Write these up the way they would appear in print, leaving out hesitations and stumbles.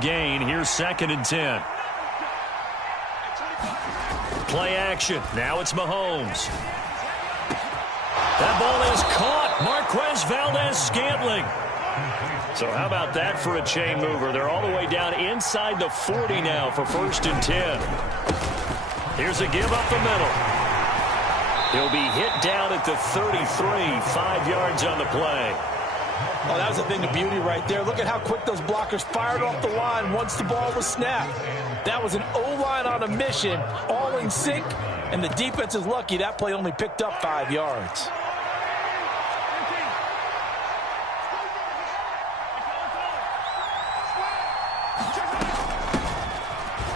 gain. Here's 2nd and 10. Play action. Now it's Mahomes. That ball is caught. Marquez Valdes-Scantling. So how about that for a chain mover? They're all the way down inside the 40 now for 1st and 10. Here's a give up the middle. He'll be hit down at the 33, 5 yards on the play. Oh, that was a thing of beauty right there. Look at how quick those blockers fired off the line once the ball was snapped. That was an O-line on a mission, all in sync, and the defense is lucky that play only picked up 5 yards.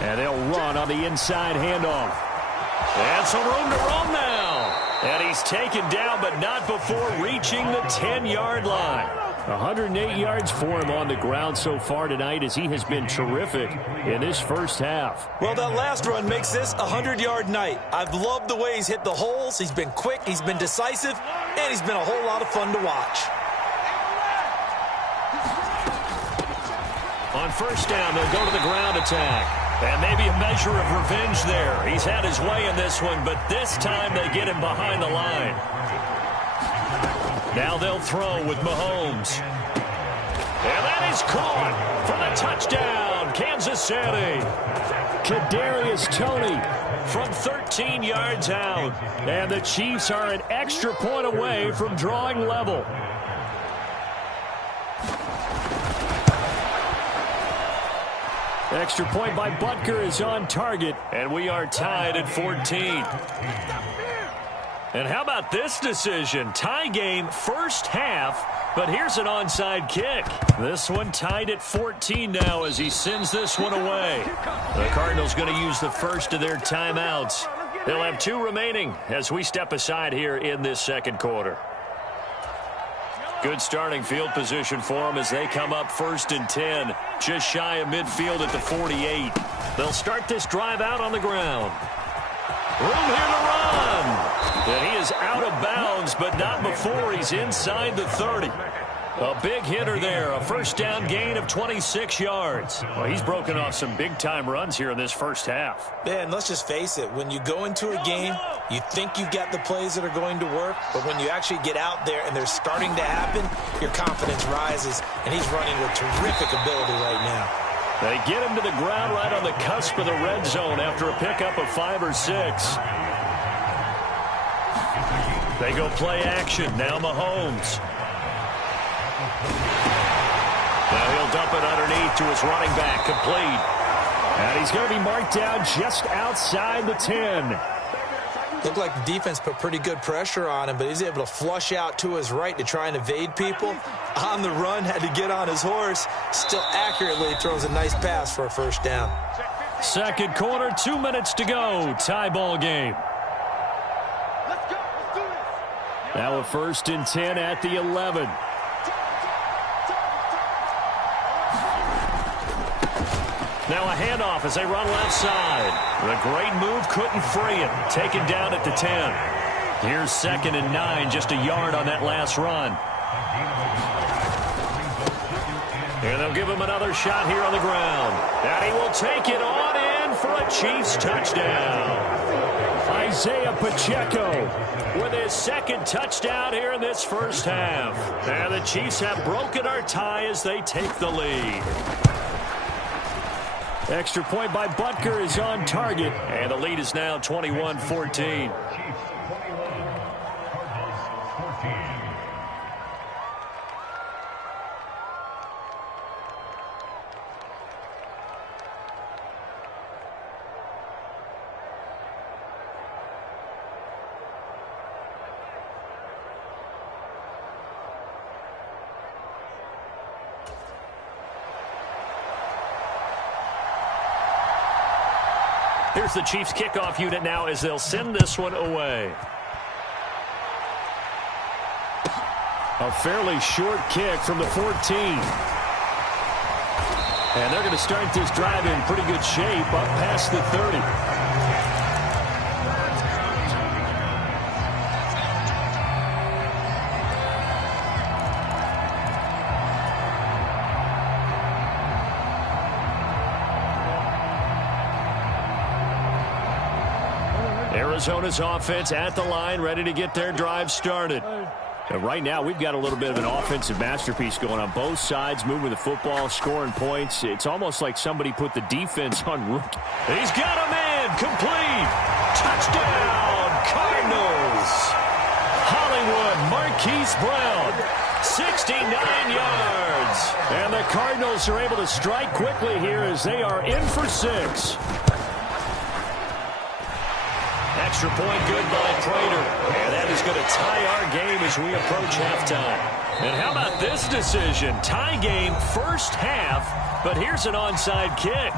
And they'll run on the inside handoff. And some room to roam now. And he's taken down, but not before reaching the 10-yard line. 108 yards for him on the ground so far tonight as he has been terrific in this first half. Well, that last run makes this a 100-yard night. I've loved the way he's hit the holes. He's been quick, he's been decisive, and he's been a whole lot of fun to watch. On 1st down, they'll go to the ground attack. And maybe a measure of revenge there. He's had his way in this one, but this time they get him behind the line. Now they'll throw with Mahomes. And that is caught for the touchdown, Kansas City. Kadarius Toney from 13 yards out. And the Chiefs are an extra point away from drawing level. Extra point by Butker is on target, and we are tied at 14. And how about this decision? Tie game, first half, but here's an onside kick. This one tied at 14 now as he sends this one away. The Cardinals going to use the first of their timeouts. They'll have 2 remaining as we step aside here in this second quarter. Good starting field position for them as they come up 1st and 10. Just shy of midfield at the 48. They'll start this drive out on the ground. Room here to run. And he is out of bounds, but not before he's inside the 30. A big hitter there. A 1st down gain of 26 yards. Well, he's broken off some big-time runs here in this first half. Yeah, and let's just face it. When you go into a game, you think you've got the plays that are going to work, but when you actually get out there and they're starting to happen, your confidence rises, and he's running with terrific ability right now. They get him to the ground right on the cusp of the red zone after a pickup of 5 or 6. They go play action. Now Mahomes. Now he'll dump it underneath to his running back, complete. And he's going to be marked down just outside the 10. Looked like the defense put pretty good pressure on him, but he's able to flush out to his right to try and evade people. On the run, had to get on his horse. Still accurately throws a nice pass for a 1st down. Second quarter, 2 minutes to go. Tie ball game. Now a 1st and 10 at the 11. Now a handoff as they run left side. The great move couldn't free him. Taken down at the 10. Here's 2nd and 9, just a yard on that last run. And they'll give him another shot here on the ground. And he will take it on in for a Chiefs touchdown. Isaiah Pacheco with his 2nd touchdown here in this first half. And the Chiefs have broken our tie as they take the lead. Extra point by Butker is on target. And the lead is now 21-14. Here's the Chiefs kickoff unit now as they'll send this one away. A fairly short kick from the 14. And they're going to start this drive in pretty good shape up past the 30. Arizona's offense at the line, ready to get their drive started. And right now, we've got a little bit of an offensive masterpiece going on both sides, moving the football, scoring points. It's almost like somebody put the defense on rook. He's got a man, complete. Touchdown, Cardinals. Hollywood Marquise Brown, 69 yards. And the Cardinals are able to strike quickly here as they are in for 6. Extra point good by Prater. And that is going to tie our game as we approach halftime. And how about this decision? Tie game first half, but here's an onside kick.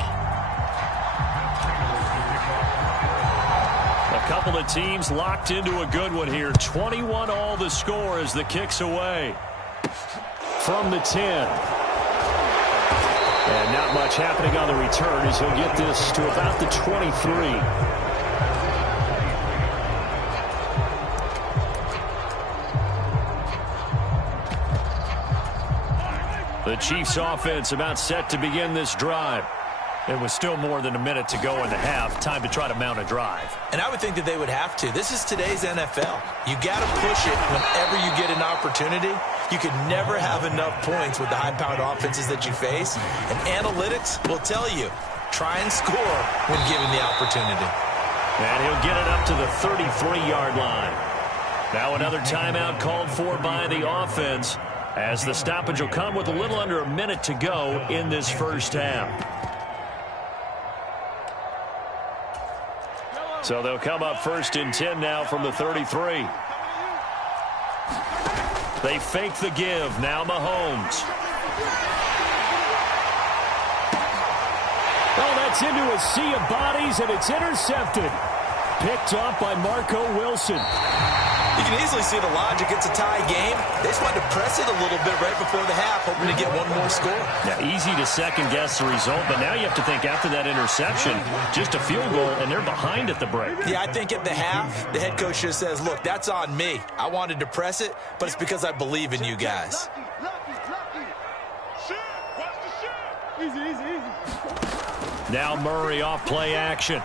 A couple of teams locked into a good one here. 21 all the score as the kick's away. From the 10. And not much happening on the return as he'll get this to about the 23. The Chiefs offense about set to begin this drive. It was still more than a minute to go in the half. Time to try to mount a drive. And I would think that they would have to. This is today's NFL. You got to push it whenever you get an opportunity. You could never have enough points with the high-powered offenses that you face. And analytics will tell you, try and score when given the opportunity. And he'll get it up to the 33-yard line. Now another timeout called for by the offense, as the stoppage will come with a little under a minute to go in this first half. So they'll come up first and 10 now from the 33. They fake the give. Now Mahomes. Oh, that's into a sea of bodies, and it's intercepted. Picked off by Marco Wilson. You can easily see the logic. It's a tie game. They just wanted to press it a little bit right before the half, hoping to get one more score. Yeah, easy to second-guess the result, but now you have to think after that interception, just a field goal, and they're behind at the break. Yeah, I think at the half, the head coach just says, look, that's on me. I wanted to press it, but it's because I believe in you guys. Now Murray off play action.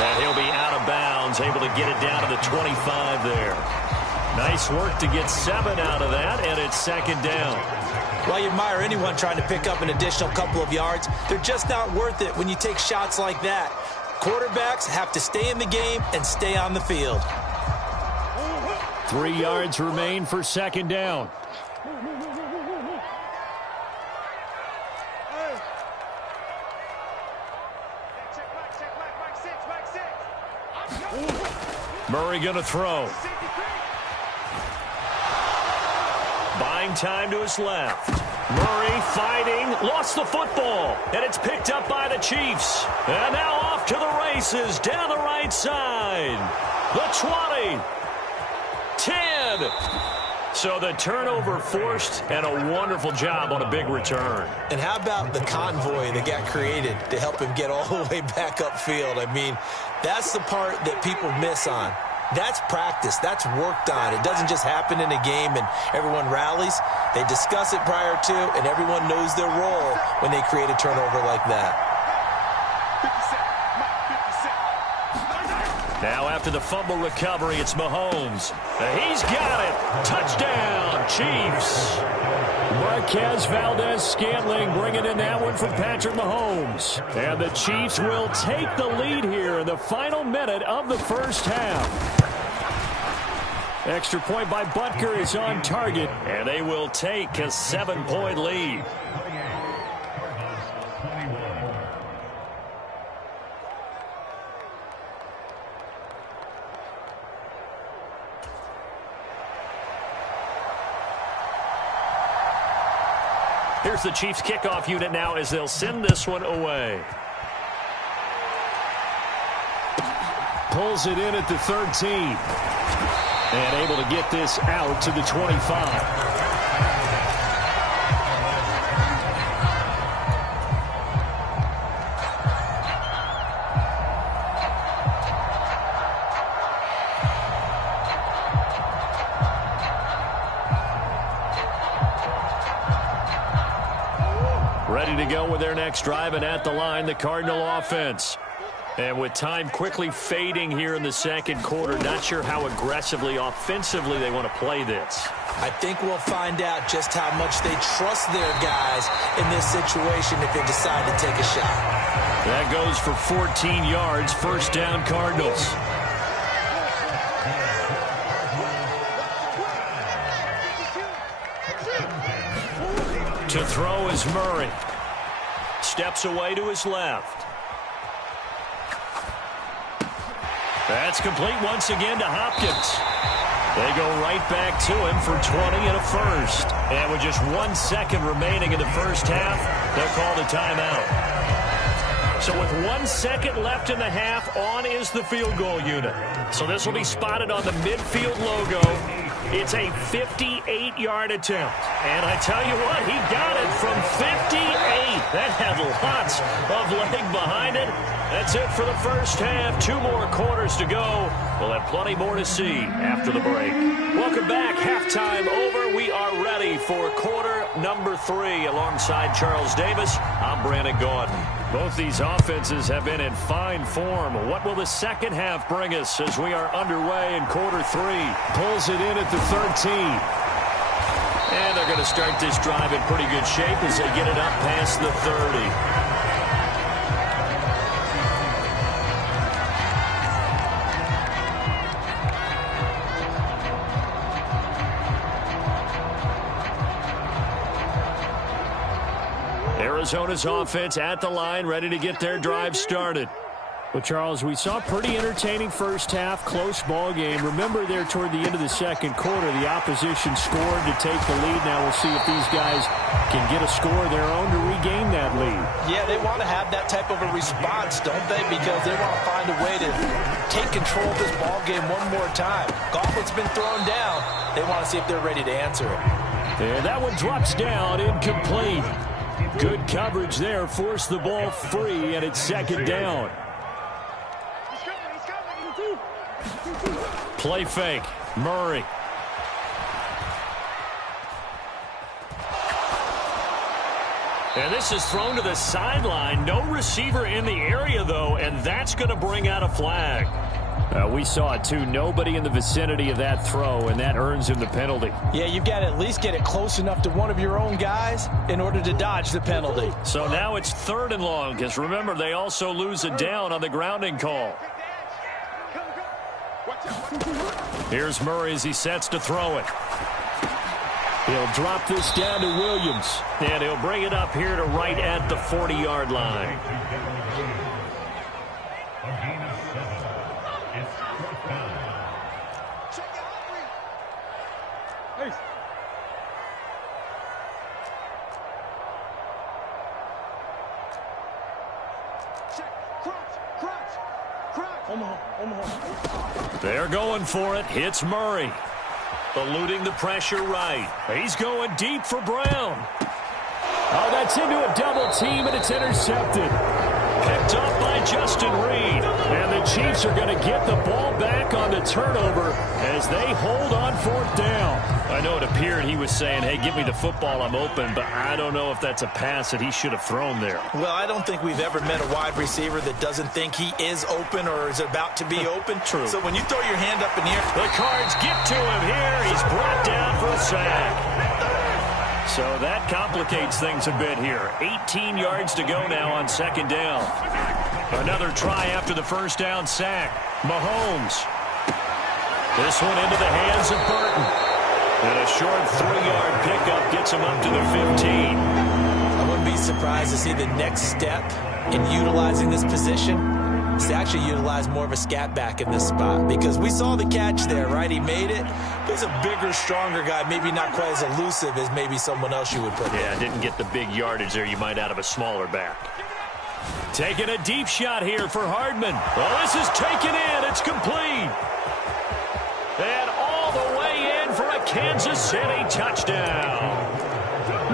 And he'll be out of bounds, able to get it down to the 25 there. Nice work to get 7 out of that, and it's second down. Well, you admire anyone trying to pick up an additional couple of yards. They're just not worth it when you take shots like that. Quarterbacks have to stay in the game and stay on the field. 3 yards remain for second down. Murray going to throw. Buying time to his left. Murray fighting, lost the football, and it's picked up by the Chiefs. And now off to the races down the right side. The 20. 10. So the turnover forced, and a wonderful job on a big return. And how about the convoy that got created to help him get all the way back upfield? I mean, that's the part that people miss on. That's practice. That's worked on. It doesn't just happen in a game and everyone rallies. They discuss it prior to, and everyone knows their role when they create a turnover like that. Now after the fumble recovery, it's Mahomes. He's got it. Touchdown, Chiefs. Marquez Valdez-Scantling bringing in that one from Patrick Mahomes. And the Chiefs will take the lead here in the final minute of the first half. Extra point by Butker is on target, and they will take a 7-point lead. Here's the Chiefs kickoff unit now as they'll send this one away. Pulls it in at the 13. And able to get this out to the 25. Ready to go with their next drive, and at the line, the Cardinal offense. And with time quickly fading here in the second quarter, not sure how aggressively, offensively they want to play this. I think we'll find out just how much they trust their guys in this situation if they decide to take a shot. That goes for 14 yards, first down Cardinals. To throw is Murray. Steps away to his left. That's complete once again to Hopkins. They go right back to him for 20 and a first. And with just 1 second remaining in the first half, they'll call the timeout. So with 1 second left in the half, on is the field goal unit. So this will be spotted on the midfield logo. It's a 58-yard attempt. And I tell you what, he got it from 58. That had lots of leg behind it. That's it for the first half. 2 more quarters to go. We'll have plenty more to see after the break. Welcome back. Halftime over. We are ready for quarter number 3. Alongside Charles Davis, I'm Brandon Gaudin. Both these offenses have been in fine form. What will the second half bring us as we are underway in quarter 3? Pulls it in at the 13. And they're going to start this drive in pretty good shape as they get it up past the 30. Arizona's offense at the line, ready to get their drive started. Well, Charles, we saw a pretty entertaining first half, close ball game. Remember there toward the end of the second quarter, the opposition scored to take the lead. Now we'll see if these guys can get a score of their own to regain that lead. Yeah, they want to have that type of a response, don't they? Because they want to find a way to take control of this ball game one more time. Gauntlet's been thrown down. They want to see if they're ready to answer it. And that one drops down, incomplete. Good coverage there, forced the ball free, and it's second down. Play fake, Murray. And this is thrown to the sideline. No receiver in the area, though, and that's going to bring out a flag. We saw it, too. Nobody in the vicinity of that throw, and that earns him the penalty. Yeah, you've got to at least get it close enough to one of your own guys in order to dodge the penalty. So now it's 3rd and long, because remember, they also lose a down on the grounding call. Here's Murray as he sets to throw it. He'll drop this down to Williams. And he'll bring it up here to right at the 40-yard line. They're going for it. Hits Murray. Eluding the pressure right. He's going deep for Brown. Oh, that's into a double team, and it's intercepted. Picked up by Justin Reed. And the Chiefs are going to get the ball back on the turnover as they hold on 4th down. I know it appeared he was saying, hey, give me the football, I'm open, but I don't know if that's a pass that he should have thrown there. Well, I don't think we've ever met a wide receiver that doesn't think he is open or is about to be open. True. So when you throw your hand up in the air. The Cards get to him here. He's brought down for a sack. So that complicates things a bit here. 18 yards to go now on 2nd down. Another try after the first down sack. Mahomes. This one into the hands of Burton. And a short 3-yard pickup gets him up to the 15. I wouldn't be surprised to see the next step in utilizing this position is to actually utilize more of a scat back in this spot. Because we saw the catch there, right? He made it. He's a bigger, stronger guy. Maybe not quite as elusive as maybe someone else you would put there. Yeah, didn't get the big yardage there you might out of a smaller back. Taking a deep shot here for Hardman. Well, this is taken in. It's complete. And all the way in for a Kansas City touchdown.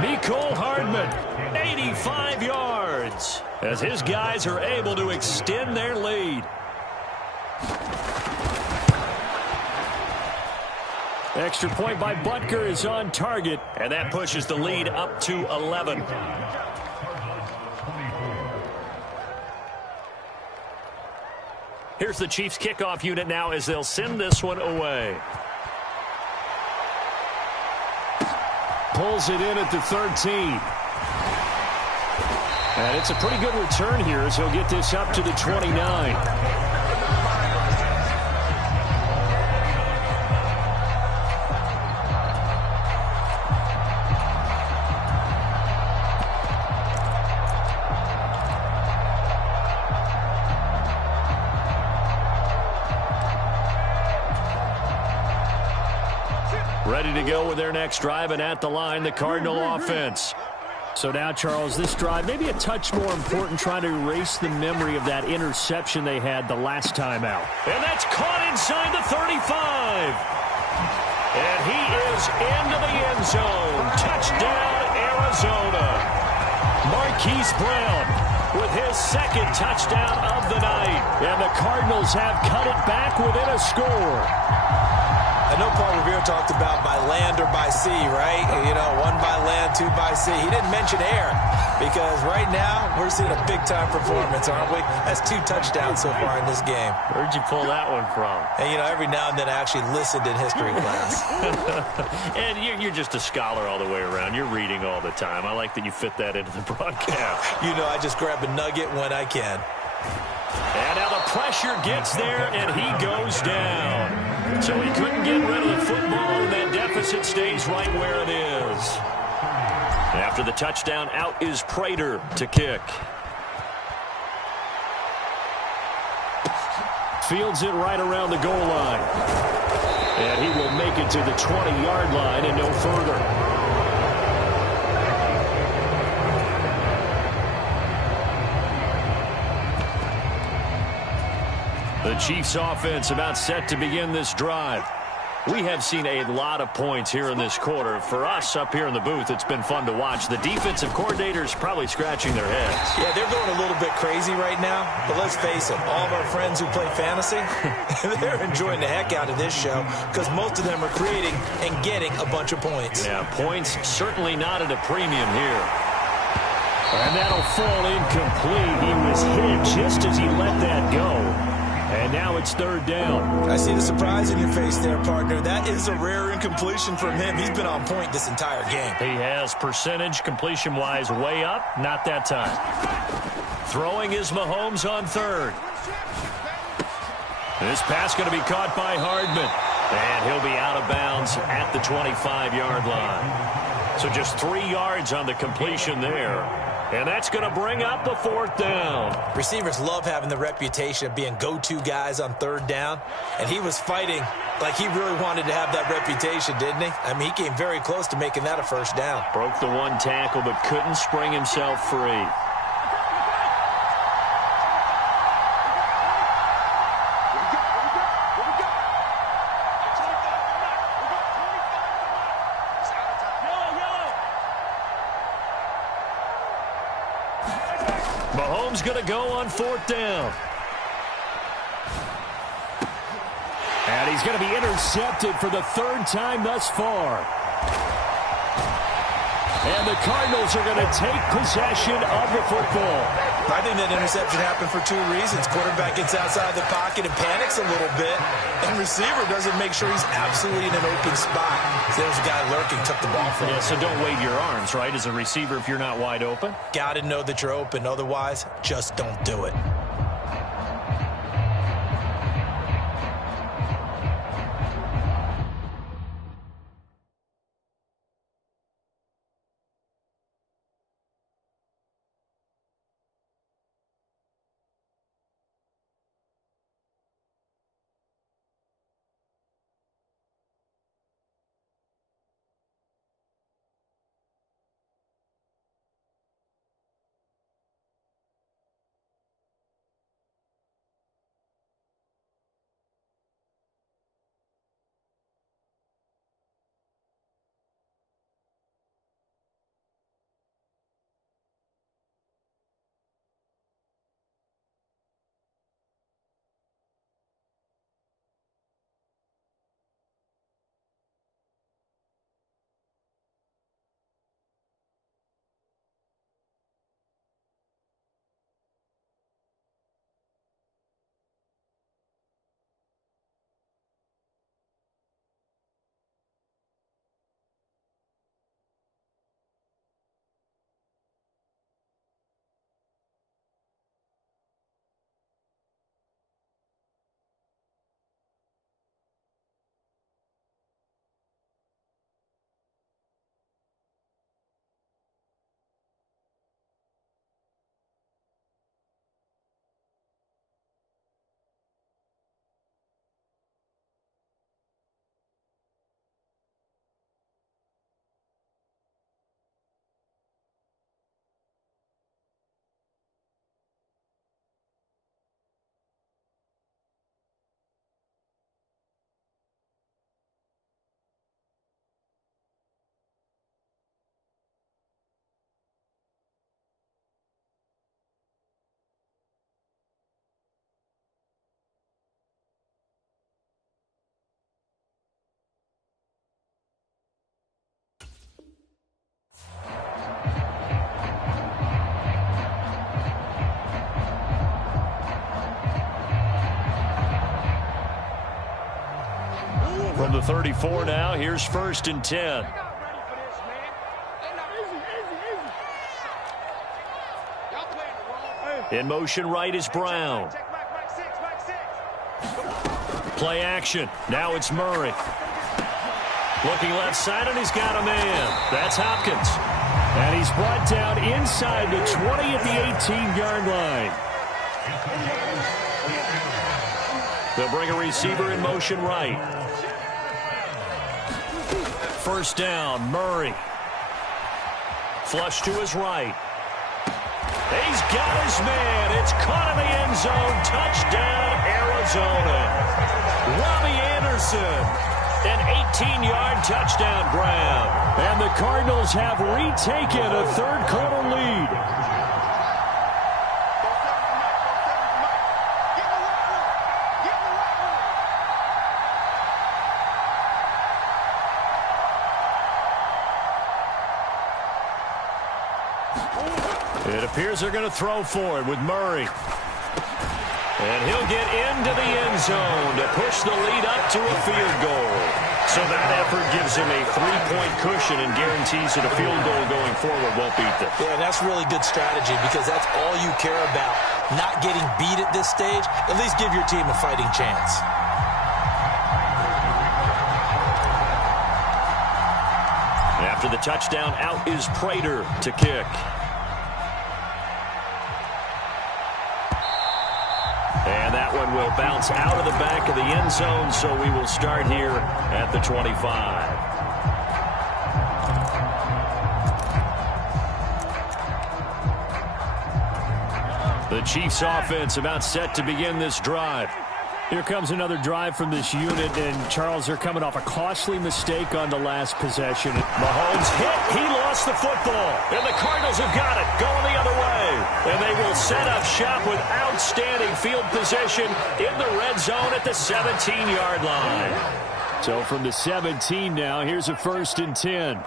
Mecole Hardman, 85 yards, as his guys are able to extend their lead. Extra point by Butker is on target. And that pushes the lead up to 11. Here's the Chiefs kickoff unit now as they'll send this one away. Pulls it in at the 13. And it's a pretty good return here as he'll get this up to the 29. Ready to go with their next drive, and at the line, the Cardinal offense. So now, Charles, this drive maybe a touch more important, trying to erase the memory of that interception they had the last time out. And that's caught inside the 35. And he is into the end zone. Touchdown, Arizona. Marquise Brown with his second touchdown of the night. And the Cardinals have cut it back within a score. I know Paul Revere talked about by land or by sea, right? You know, one by land, two by sea. He didn't mention air because right now we're seeing a big-time performance, aren't we? That's 2 touchdowns so far in this game. Where'd you pull that one from? And, you know, every now and then I actually listened in history class. And you're just a scholar all the way around. You're reading all the time. I like that you fit that into the broadcast. You know, I just grab a nugget when I can. And now the pressure gets there, and he goes down. So he couldn't get rid of the football, and that deficit stays right where it is. After the touchdown, out is Prater to kick. Fields it right around the goal line. And he will make it to the 20-yard line and no further. The Chiefs offense about set to begin this drive. We have seen a lot of points here in this quarter. For us up here in the booth, it's been fun to watch. The defensive coordinators probably scratching their heads. Yeah, they're going a little bit crazy right now. But let's face it, all of our friends who play fantasy, they're enjoying the heck out of this show because most of them are creating and getting a bunch of points. Yeah, points certainly not at a premium here. And that'll fall incomplete. He was hit just as he let that go. And now it's 3rd down. I see the surprise in your face there, partner. That is a rare incompletion from him. He's been on point this entire game. He has percentage completion-wise way up. Not that time. Throwing is Mahomes on 3rd. This pass going to be caught by Hardman. And he'll be out of bounds at the 25-yard line. So just 3 yards on the completion there. And that's going to bring up a 4th down. Receivers love having the reputation of being go-to guys on 3rd down. And he was fighting like he really wanted to have that reputation, didn't he? I mean, he came very close to making that a 1st down. Broke the 1 tackle, but couldn't spring himself free. Mahomes going to go on 4th down. And he's going to be intercepted for the 3rd time thus far. And the Cardinals are going to take possession of the football. I think that interception happened for 2 reasons. Quarterback gets outside the pocket and panics a little bit. And receiver doesn't make sure he's absolutely in an open spot. So there's a guy lurking, took the ball from him. Yeah, so don't wave your arms, right, as a receiver if you're not wide open? Got to know that you're open. Otherwise, just don't do it. the 34 now. Here's 1st and 10. In motion right is Brown. Play action. Now it's Murray. Looking left side, and he's got a man. That's Hopkins. And he's brought down inside the 20 at the 18-yard line. They'll bring a receiver in motion right. 1st down, Murray. Flush to his right. He's got his man. It's caught in the end zone. Touchdown, Arizona. Robbie Anderson. An 18-yard touchdown grab. And the Cardinals have retaken a third-quarter lead. It appears they're going to throw for it with Murray. And he'll get into the end zone to push the lead up to a field goal. So that effort gives him a 3-point cushion and guarantees that a field goal going forward won't beat them. Yeah, that's really good strategy because that's all you care about. Not getting beat at this stage. At least give your team a fighting chance. After the touchdown, out is Prater to kick. And that one will bounce out of the back of the end zone, so we will start here at the 25. The Chiefs offense about set to begin this drive. Here comes another drive from this unit, and Charles, they're coming off a costly mistake on the last possession. Mahomes hit. He lost the football. And the Cardinals have got it. Going the other way. And they will set up shop with outstanding field position in the red zone at the 17-yard line. So from the 17 now, here's a 1st and 10.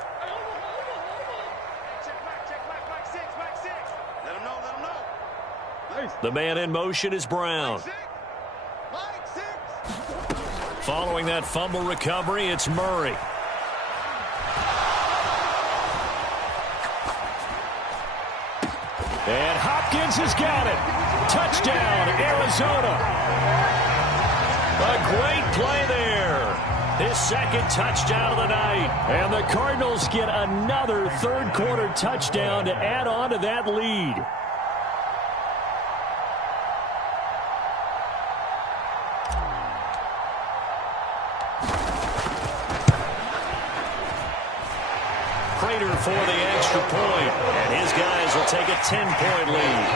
The man in motion is Brown. Following that fumble recovery, it's Murray. And Hopkins has got it. Touchdown, Arizona. A great play there. His 2nd touchdown of the night. And the Cardinals get another third-quarter touchdown to add on to that lead. Prater for the extra point, and his guys will take a 10-point lead.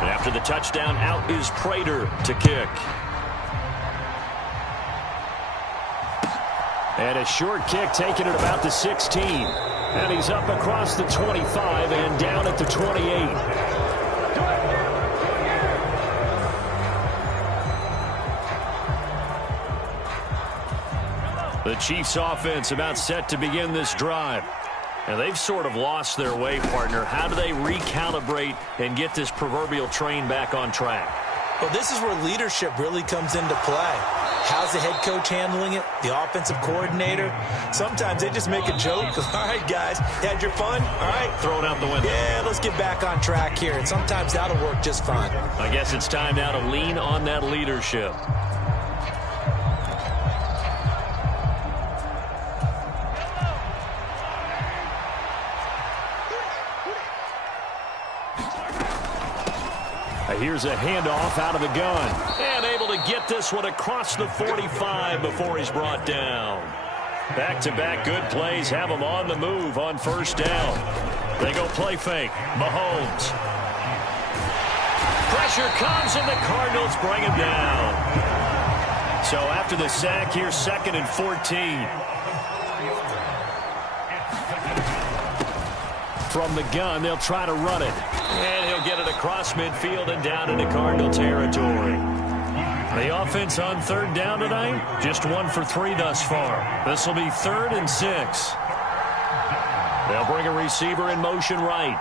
And after the touchdown, out is Prater to kick. And a short kick taken at about the 16. And he's up across the 25 and down at the 28. The Chiefs offense about set to begin this drive. And they've sort of lost their way, partner. How do they recalibrate and get this proverbial train back on track? Well, this is where leadership really comes into play. How's the head coach handling it? The offensive coordinator? Sometimes they just make a joke. All right, guys, you had your fun? All right. Throw it out the window. Yeah, let's get back on track here. And sometimes that'll work just fine. I guess it's time now to lean on that leadership. Here's a handoff out of the gun. And able to get this one across the 45 before he's brought down. Back-to-back good plays have him on the move on 1st down. They go play fake. Mahomes. Pressure comes and the Cardinals bring him down. So after the sack, here's 2nd and 14. From the gun, they'll try to run it. And he'll get it across midfield and down into Cardinal territory. The offense on 3rd down tonight, just 1 for 3 thus far. This will be 3rd and 6. They'll bring a receiver in motion right.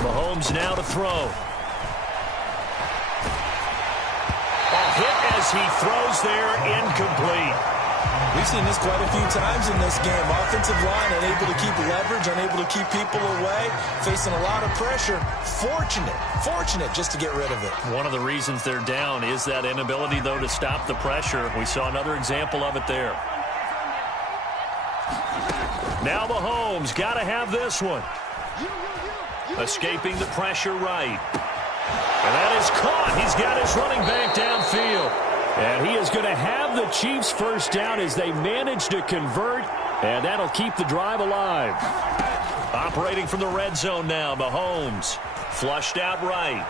Mahomes now to throw. A hit as he throws there, incomplete. We've seen this quite a few times in this game. Offensive line unable to keep leverage, unable to keep people away, facing a lot of pressure. Fortunate just to get rid of it. One of the reasons they're down is that inability, though, to stop the pressure. We saw another example of it there. Now Mahomes got to have this one. Escaping the pressure right. And that is caught. He's got his running back downfield. And he is going to have the Chiefs first down as they manage to convert, and that'll keep the drive alive. Operating from the red zone now, Mahomes. Flushed out right.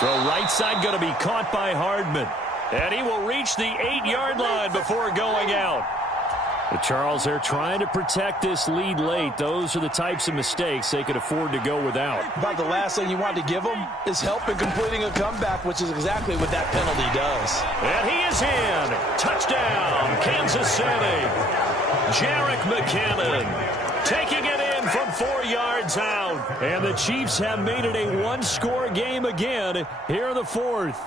Throw right side going to be caught by Hardman. And he will reach the 8-yard line before going out. Charles, they're trying to protect this lead late. Those are the types of mistakes they could afford to go without. About the last thing you want to give them is help in completing a comeback, which is exactly what that penalty does. And he is in. Touchdown, Kansas City. Jerick McKinnon taking it in from 4 yards out. And the Chiefs have made it a one-score game again here in the fourth.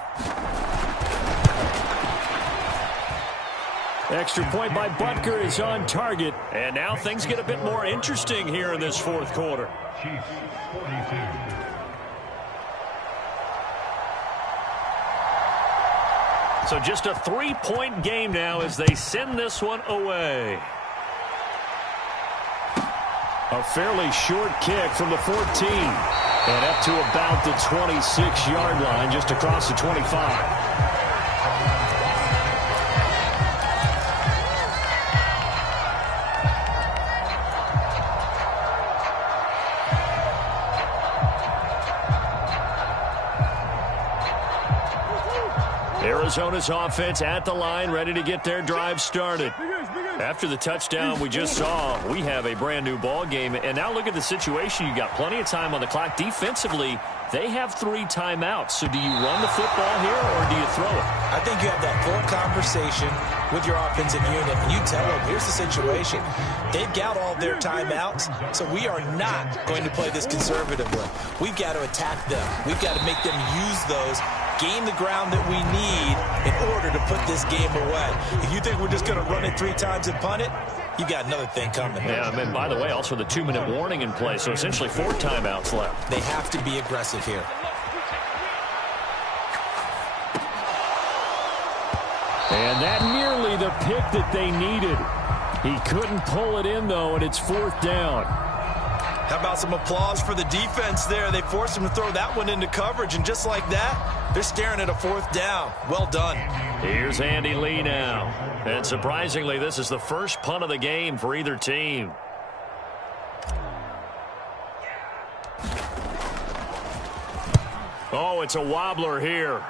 Extra point by Butker is on target. And now things get a bit more interesting here in this fourth quarter. So just a 3-point game now as they send this one away. A fairly short kick from the 14. And up to about the 26-yard line, just across the 25. Arizona's offense at the line, ready to get their drive started. After the touchdown we just saw, we have a brand new ball game. And now look at the situation. You got plenty of time on the clock. Defensively, they have 3 timeouts. So do you run the football here or do you throw it? I think you have that full conversation with your offensive unit, and you tell them, here's the situation. They've got all their timeouts, so we are not going to play this conservatively. We've got to attack them. We've got to make them use those, gain the ground that we need in order to put this game away. If you think we're just going to run it 3 times and punt it, you got another thing coming. Yeah, and by the way, also the 2-minute warning in play, so essentially 4 timeouts left. They have to be aggressive here. And that nearly the pick that they needed. He couldn't pull it in, though, and it's 4th down. How about some applause for the defense there? They forced him to throw that one into coverage, and just like that, they're staring at a 4th down. Well done. Here's Andy Lee now. And surprisingly, this is the first punt of the game for either team. Oh, it's a wobbler here.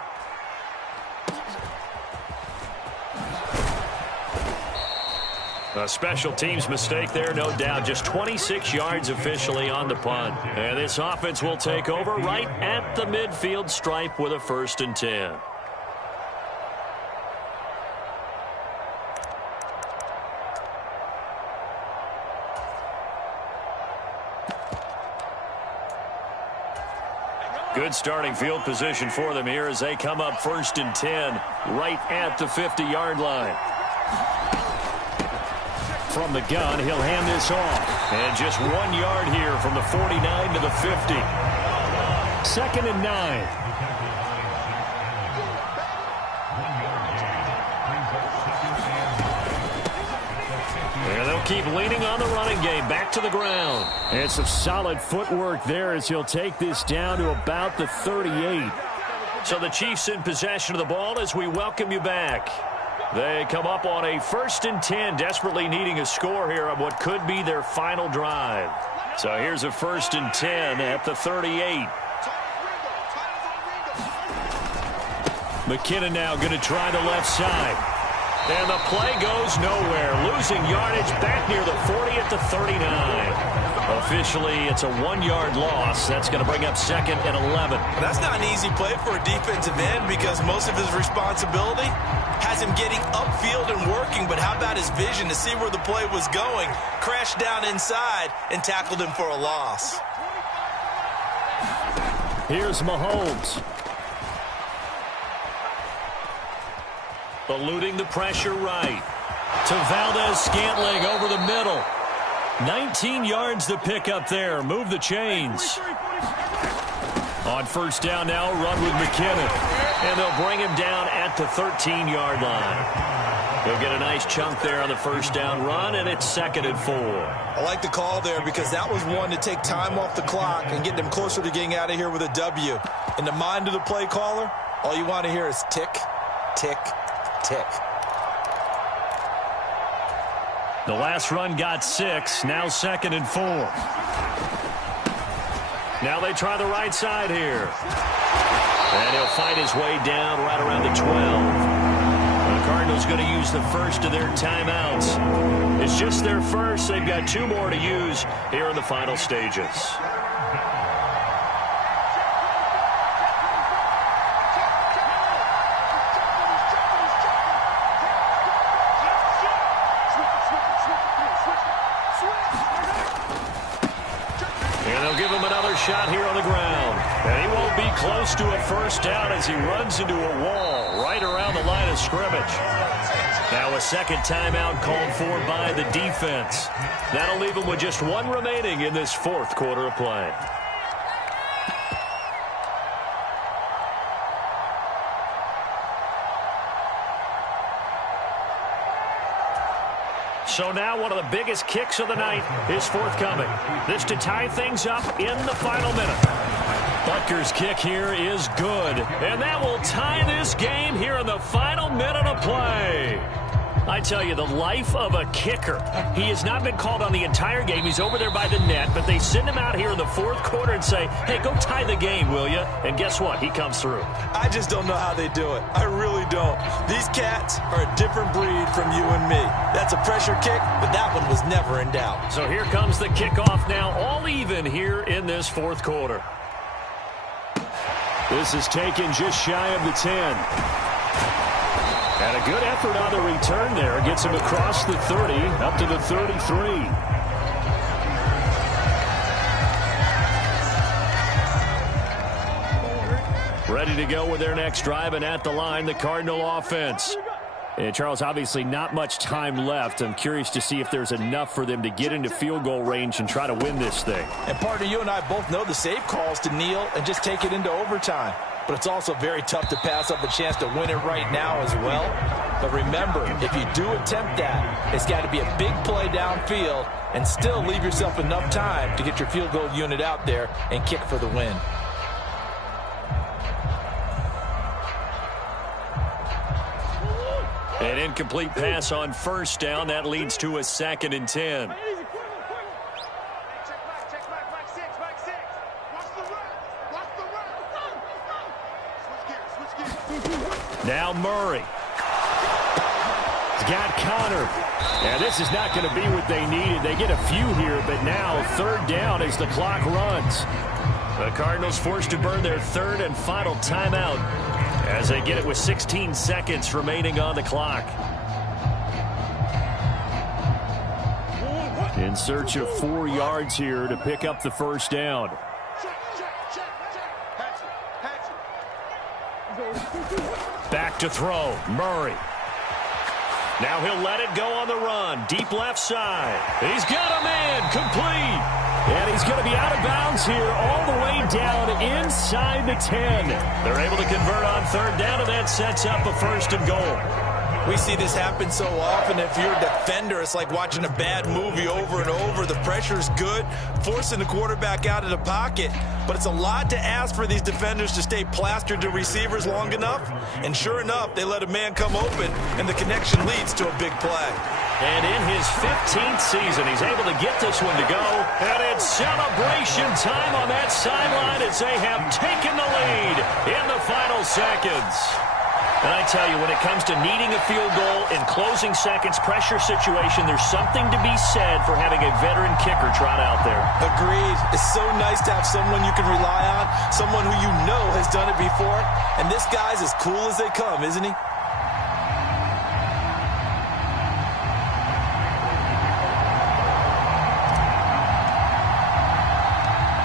A special teams mistake there, no doubt. Just 26 yards officially on the punt. And this offense will take over right at the midfield stripe with a 1st and 10. Good starting field position for them here as they come up 1st and 10 right at the 50-yard line. From the gun, he'll hand this off. And just 1 yard here from the 49 to the 50. 2nd and 9. And they'll keep leaning on the running game. Back to the ground. And some solid footwork there as he'll take this down to about the 38. So the Chiefs in possession of the ball as we welcome you back. They come up on a 1st and 10, desperately needing a score here on what could be their final drive. So here's a 1st and 10 at the 38. McKinnon now going to try the left side. And the play goes nowhere. Losing yardage back near the 40 at the 39. Officially, it's a 1-yard loss. That's going to bring up 2nd and 11. That's not an easy play for a defensive end because most of his responsibility has him getting upfield and working, but how about his vision to see where the play was going, crashed down inside, and tackled him for a loss. Here's Mahomes. Eluding the pressure right. To Valdez-Scantling over the middle. 19 yards to pick up there. Move the chains. On first down now, run with McKinnon. And they'll bring him down at the 13-yard line. He'll get a nice chunk there on the first down run, and it's 2nd and 4. I like the call there because that was one to take time off the clock and get them closer to getting out of here with a W. In the mind of the play caller, all you want to hear is tick, tick, tick. The last run got 6. Now 2nd and 4. Now they try the right side here. And he'll fight his way down right around the 12. The Cardinals going to use the first of their timeouts. It's just their first. They've got 2 more to use here in the final stages. Shot here on the ground. And he won't be close to a first down as he runs into a wall right around the line of scrimmage. Now a second timeout called for by the defense. That'll leave him with just 1 remaining in this 4th quarter of play. So now one of the biggest kicks of the night is forthcoming. This to tie things up in the final minute. Butker's kick here is good. And that will tie this game here in the final minute of play. I tell you, the life of a kicker. He has not been called on the entire game. He's over there by the net, but they send him out here in the 4th quarter and say, hey, go tie the game, will you? And guess what? He comes through. I just don't know how they do it. I really don't. These cats are a different breed from you and me. That's a pressure kick, but that one was never in doubt. So here comes the kickoff now, all even here in this 4th quarter. This is taken just shy of the 10. And a good effort on the return there. Gets him across the 30, up to the 33. Ready to go with their next drive, and at the line, the Cardinal offense. And Charles, obviously not much time left. I'm curious to see if there's enough for them to get into field goal range and try to win this thing. And partner, you and I both know the safe calls to kneel and just take it into overtime. But it's also very tough to pass up the chance to win it right now as well. But remember, if you do attempt that, it's got to be a big play downfield and still leave yourself enough time to get your field goal unit out there and kick for the win. An incomplete pass on first down. That leads to a 2nd and 10. Now Murray. He's got Connor. And this is not going to be what they needed. They get a few here, but now 3rd down as the clock runs. The Cardinals forced to burn their 3rd and final timeout as they get it with 16 seconds remaining on the clock. In search of 4 yards here to pick up the first down. Back to throw. Murray. Now he'll let it go on the run. Deep left side. He's got a man. Complete. And he's going to be out of bounds here all the way down inside the 10. They're able to convert on 3rd down, and that sets up a 1st and goal. We see this happen so often. If you're a defender, it's like watching a bad movie over and over. The pressure's good, forcing the quarterback out of the pocket. But it's a lot to ask for these defenders to stay plastered to receivers long enough. And sure enough, they let a man come open, and the connection leads to a big play. And in his 15th season, he's able to get this one to go. And it's celebration time on that sideline as they have taken the lead in the final seconds. And I tell you, when it comes to needing a field goal in closing seconds, pressure situation, there's something to be said for having a veteran kicker trot out there. Agreed. It's so nice to have someone you can rely on, someone who you know has done it before. And this guy's as cool as they come, isn't he?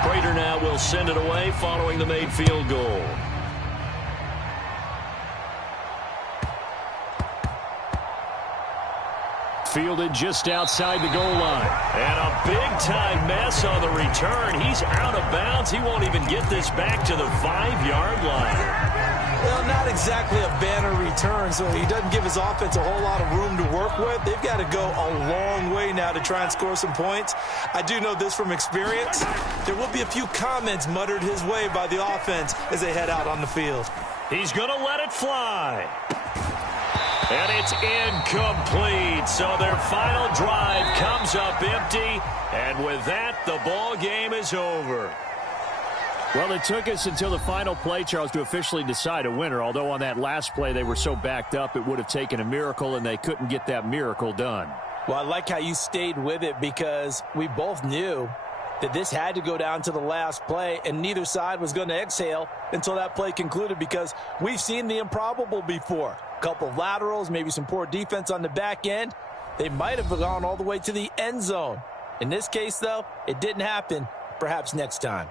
Prater now will send it away following the made field goal. Fielded just outside the goal line. And a big-time mess on the return. He's out of bounds. He won't even get this back to the 5-yard line. Well, not exactly a banner return, so he doesn't give his offense a whole lot of room to work with. They've got to go a long way now to try and score some points. I do know this from experience. There will be a few comments muttered his way by the offense as they head out on the field. He's going to let it fly. And it's incomplete. So their final drive comes up empty. And with that, the ball game is over. Well, it took us until the final play, Charles, to officially decide a winner. Although on that last play they were so backed up, it would have taken a miracle, and they couldn't get that miracle done. Well, I like how you stayed with it because we both knew that this had to go down to the last play, and neither side was going to exhale until that play concluded because we've seen the improbable before. A couple of laterals, maybe some poor defense on the back end. They might have gone all the way to the end zone. In this case, though, it didn't happen. Perhaps next time.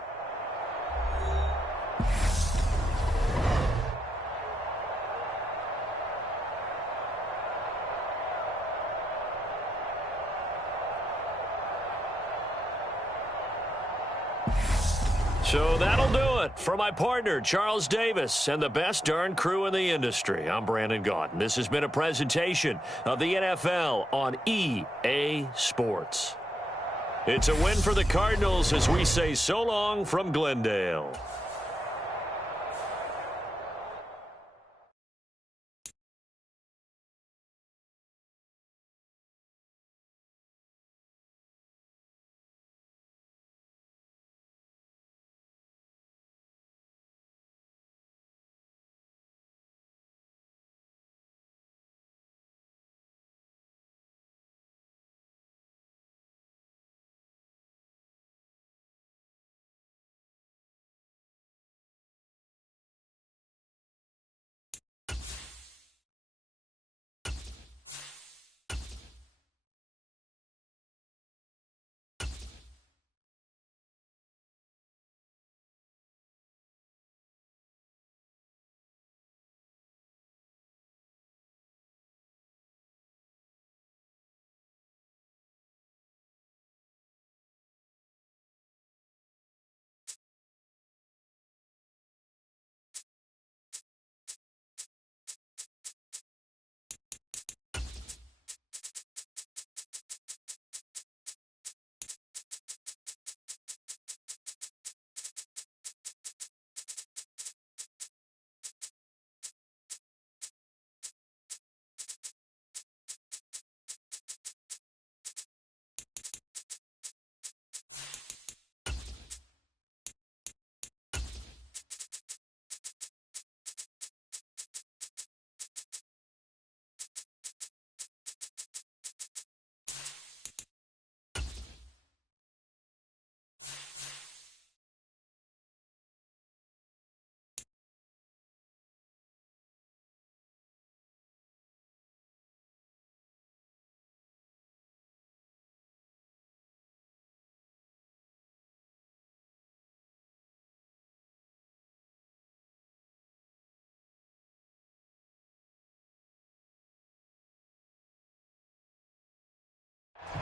So that'll do it for my partner, Charles Davis, and the best darn crew in the industry. I'm Brandon Gaudin. This has been a presentation of the NFL on EA Sports. It's a win for the Cardinals as we say so long from Glendale.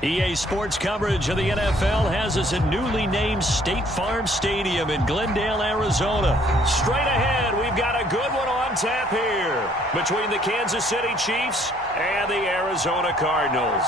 EA Sports coverage of the NFL has us at newly named State Farm Stadium in Glendale, Arizona. Straight ahead, we've got a good one on tap here between the Kansas City Chiefs and the Arizona Cardinals.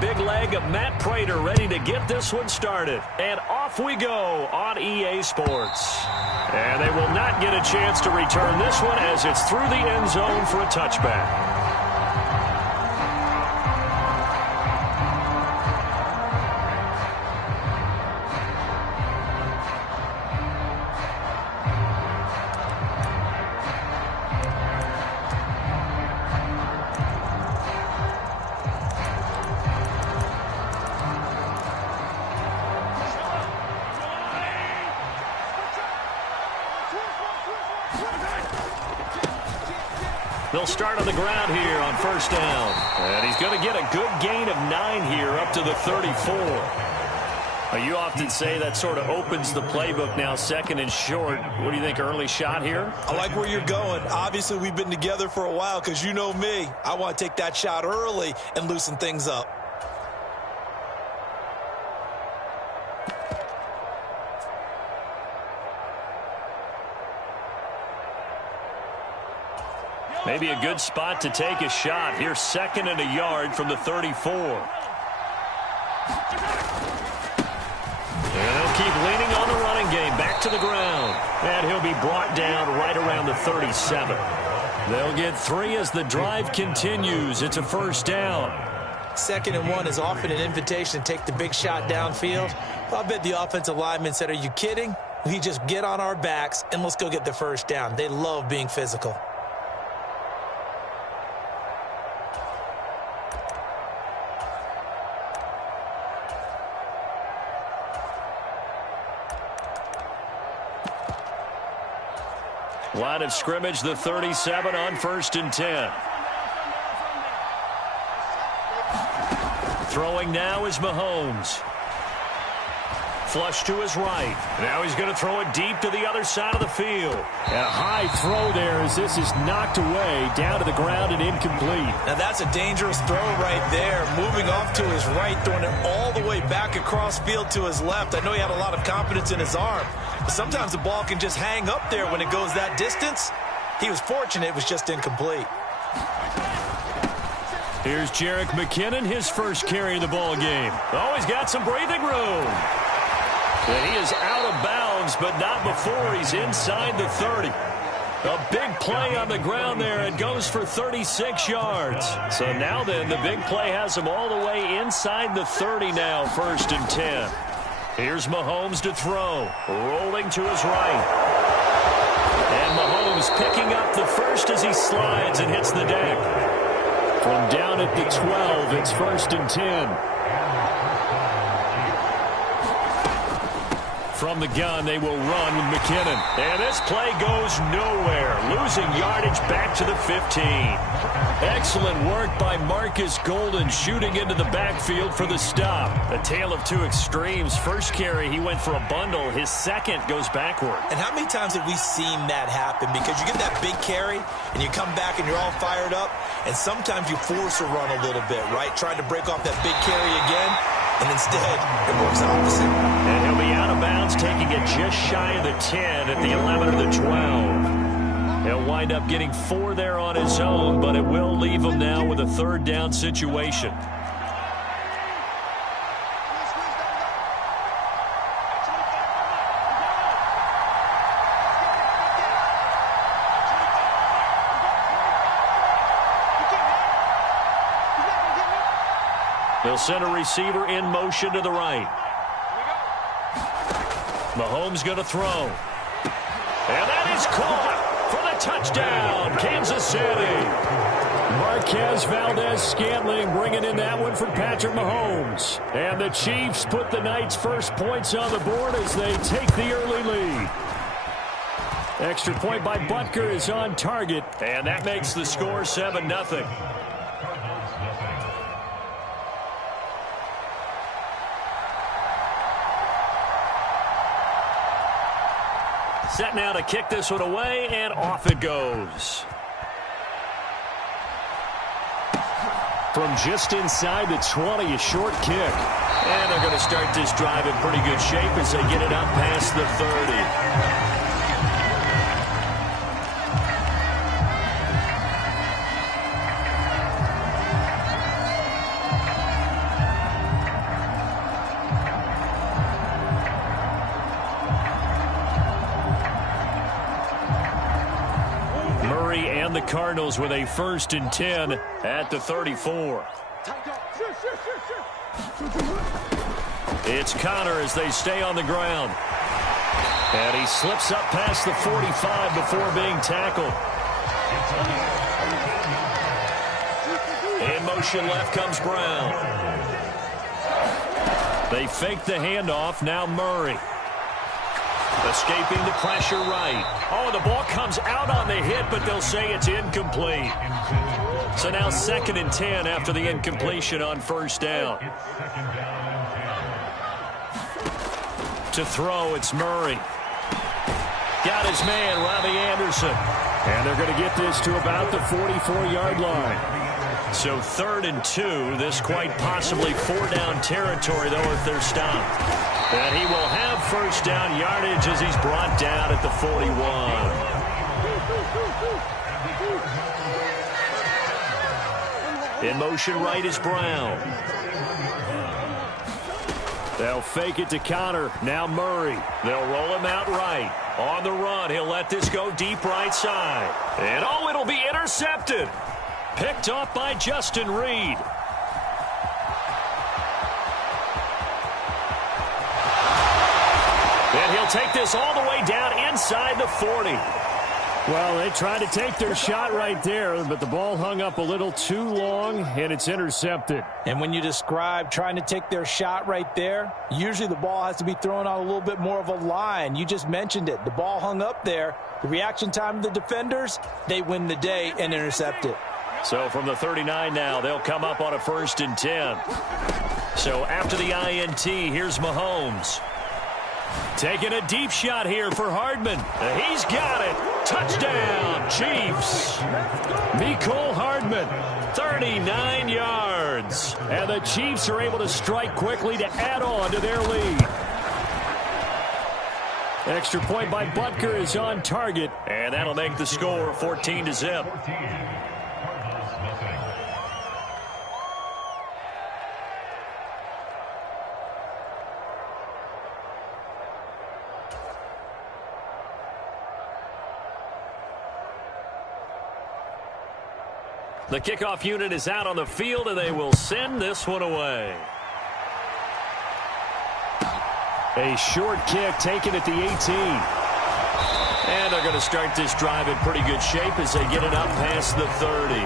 Big leg of Matt Prater ready to get this one started. And off we go on EA Sports. And they will not get a chance to return this one as it's through the end zone for a touchback. They'll start on the ground here on first down. And he's going to get a good gain of 9 here up to the 34. You often say that sort of opens the playbook now, second and short. What do you think, early shot here? I like where you're going. Obviously, we've been together for a while because you know me. I want to take that shot early and loosen things up. Maybe a good spot to take a shot. Here's 2nd and a yard from the 34. And they'll keep leaning on the running game. Back to the ground. And he'll be brought down right around the 37. They'll get 3 as the drive continues. It's a first down. 2nd and 1 is often an invitation to take the big shot downfield. I bet the offensive lineman said, are you kidding? We just get on our backs and let's go get the first down. They love being physical. Line of scrimmage, the 37 on 1st and 10. Throwing now is Mahomes. Flush to his right. Now he's going to throw it deep to the other side of the field. And a high throw there as this is knocked away, down to the ground and incomplete. Now that's a dangerous throw right there. Moving off to his right, throwing it all the way back across field to his left. I know he had a lot of confidence in his arm. But sometimes the ball can just hang up there when it goes that distance. He was fortunate it was just incomplete. Here's Jerick McKinnon, his first carry of the ball game. Oh, he's got some breathing room. And he is out of bounds, but not before he's inside the 30. A big play on the ground there. It goes for 36 yards. So now then, the big play has him all the way inside the 30 now, 1st and 10. Here's Mahomes to throw. Rolling to his right. And Mahomes picking up the first as he slides and hits the deck. From down at the 12, it's 1st and 10. From the gun, they will run with McKinnon. And this play goes nowhere. Losing yardage back to the 15. Excellent work by Marcus Golden, shooting into the backfield for the stop. A tale of 2 extremes. First carry, he went for a bundle. His second goes backward. And how many times have we seen that happen? Because you get that big carry, and you come back and you're all fired up, and sometimes you force a run a little bit, right? Trying to break off that big carry again. And instead, it works opposite. And he'll be out of bounds, taking it just shy of the 10 at the 11 or the 12. He'll wind up getting 4 there on his own, but it will leave him now with a 3rd down situation. They'll send a receiver in motion to the right. Mahomes going to throw. And that is caught for the touchdown, Kansas City. Marquez Valdez-Scantling bringing in that one for Patrick Mahomes. And the Chiefs put the Knights' first points on the board as they take the early lead. Extra point by Butker is on target. And that makes the score 7-0. Set now to kick this one away, and off it goes. From just inside the 20, a short kick. And they're going to start this drive in pretty good shape as they get it up past the 30. The Cardinals with a 1st and 10 at the 34. It's Connor as they stay on the ground. And he slips up past the 45 before being tackled. In motion left comes Brown. They fake the handoff. Now Murray. Escaping the pressure right. Oh, the ball comes out on the hit, but they'll say it's incomplete. So now 2nd and 10 after the incompletion on first down. To throw, it's Murray. Got his man, Robbie Anderson. And they're going to get this to about the 44-yard line. So 3rd and 2. This quite possibly 4-down territory, though, if they're stopped. And he will have first down yardage as he's brought down at the 41. In motion right is Brown. They'll fake it to Connor. Now Murray. They'll roll him out right. On the run, he'll let this go deep right side. And oh, it'll be intercepted. Picked off by Justin Reed. And he'll take this all the way down inside the 40. Well, they tried to take their shot right there, but the ball hung up a little too long, and it's intercepted. And when you describe trying to take their shot right there, usually the ball has to be thrown on a little bit more of a line. You just mentioned it. The ball hung up there. The reaction time of the defenders, they win the day and intercept it. So from the 39 now, they'll come up on a 1st and 10. So after the INT, here's Mahomes. Taking a deep shot here for Hardman. He's got it. Touchdown, Chiefs. Mecole Hardman. 39 yards. And the Chiefs are able to strike quickly to add on to their lead. Extra point by Butker is on target. And that'll make the score 14-0. The kickoff unit is out on the field, and they will send this one away. A short kick taken at the 18. And they're going to start this drive in pretty good shape as they get it up past the 30.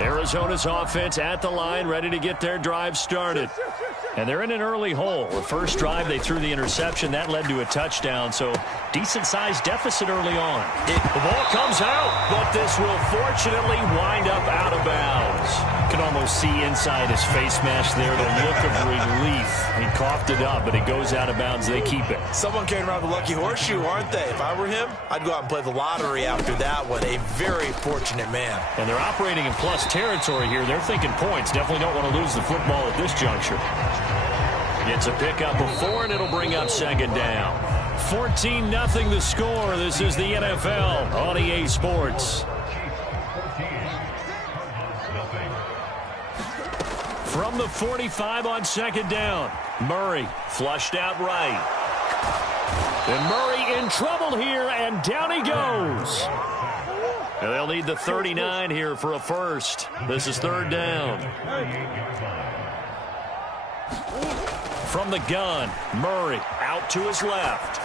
Arizona's offense at the line, ready to get their drive started. And they're in an early hole. The first drive, they threw the interception. That led to a touchdown, so decent-sized deficit early on. The ball comes out, but this will fortunately wind up out of bounds. You can almost see inside his face mask there the look of relief. He coughed it up, but it goes out of bounds. They keep it. Someone came around the lucky horseshoe, aren't they? If I were him, I'd go out and play the lottery after that one. A very fortunate man. And they're operating in plus territory here. They're thinking points. Definitely don't want to lose the football at this juncture. It's a pickup of 4, and it'll bring up 2nd down. 14-0 the score. This is the NFL on EA Sports. From the 45 on 2nd down. Murray flushed out right. And Murray in trouble here, and down he goes. And they'll need the 39 here for a first. This is 3rd down. From the gun, Murray out to his left.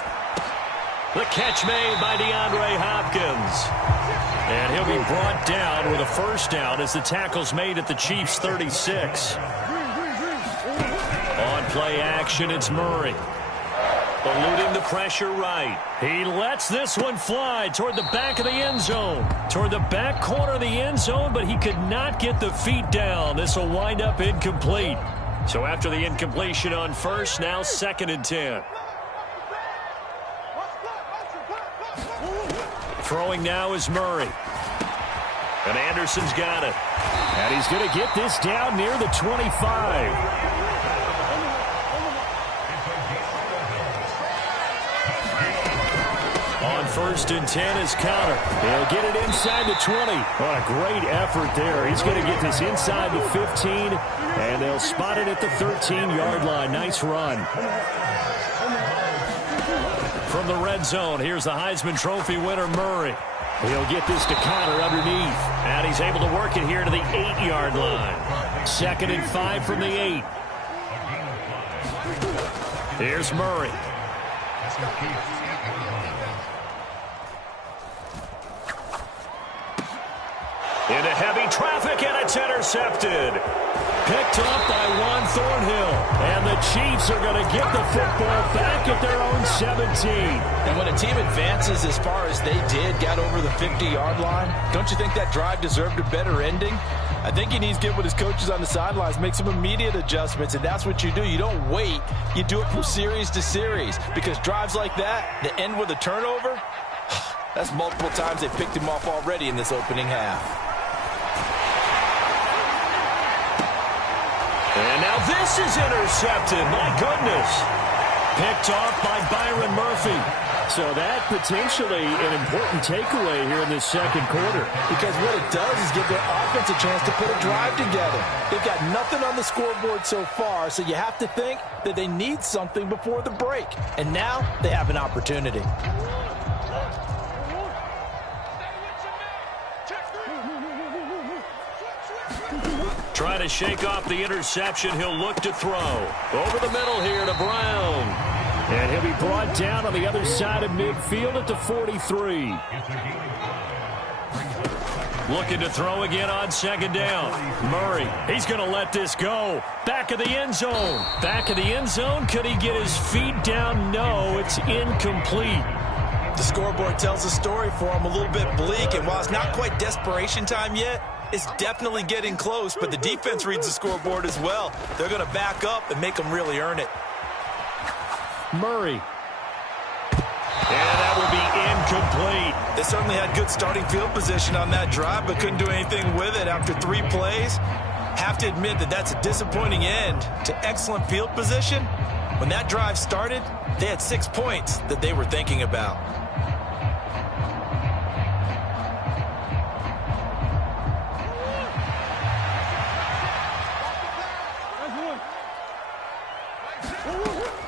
The catch made by DeAndre Hopkins. And he'll be brought down with a first down as the tackle's made at the Chiefs' 36. On play action, it's Murray. Eluding the pressure right. He lets this one fly toward the back of the end zone. Toward the back corner of the end zone, but he could not get the feet down. This will wind up incomplete. So after the incompletion on first, now 2nd and 10. Throwing now is Murray. And Anderson's got it. And he's going to get this down near the 25. On 1st and 10 is Connor. He'll get it inside the 20. What a great effort there. He's going to get this inside the 15, and they'll spot it at the 13-yard line. Nice run. From the red zone, here's the Heisman Trophy winner, Murray. He'll get this to Connor underneath. And he's he's able to work it here to the 8-yard line. 2nd and 5 from the 8. Here's Murray. Into heavy traffic, and it's intercepted. Picked off by Juan Thornhill. And the Chiefs are going to get the football back at their own 17. And when a team advances as far as they did, got over the 50-yard line, don't you think that drive deserved a better ending? I think he needs to get with his coaches on the sidelines, make some immediate adjustments, and that's what you do. You don't wait. You do it from series to series, because drives like that end with a turnover, that's multiple times they picked him off already in this opening half. And now this is intercepted. My goodness. Picked off by Byron Murphy. So that potentially an important takeaway here in this second quarter. Because what it does is give their offense a chance to put a drive together. They've got nothing on the scoreboard so far, so you have to think that they need something before the break. And now they have an opportunity. Trying to shake off the interception. He'll look to throw. Over the middle here to Brown. And he'll be brought down on the other side of midfield at the 43. Looking to throw again on 2nd down. Murray, he's going to let this go. Back of the end zone. Back of the end zone. Could he get his feet down? No, it's incomplete. The scoreboard tells a story for him, a little bit bleak, and while it's not quite desperation time yet, it's definitely getting close, but the defense reads the scoreboard as well. They're going to back up and make them really earn it. Murray. And that would be incomplete. They certainly had good starting field position on that drive, but couldn't do anything with it after 3 plays. Have to admit that that's a disappointing end to excellent field position. When that drive started, they had 6 points that they were thinking about.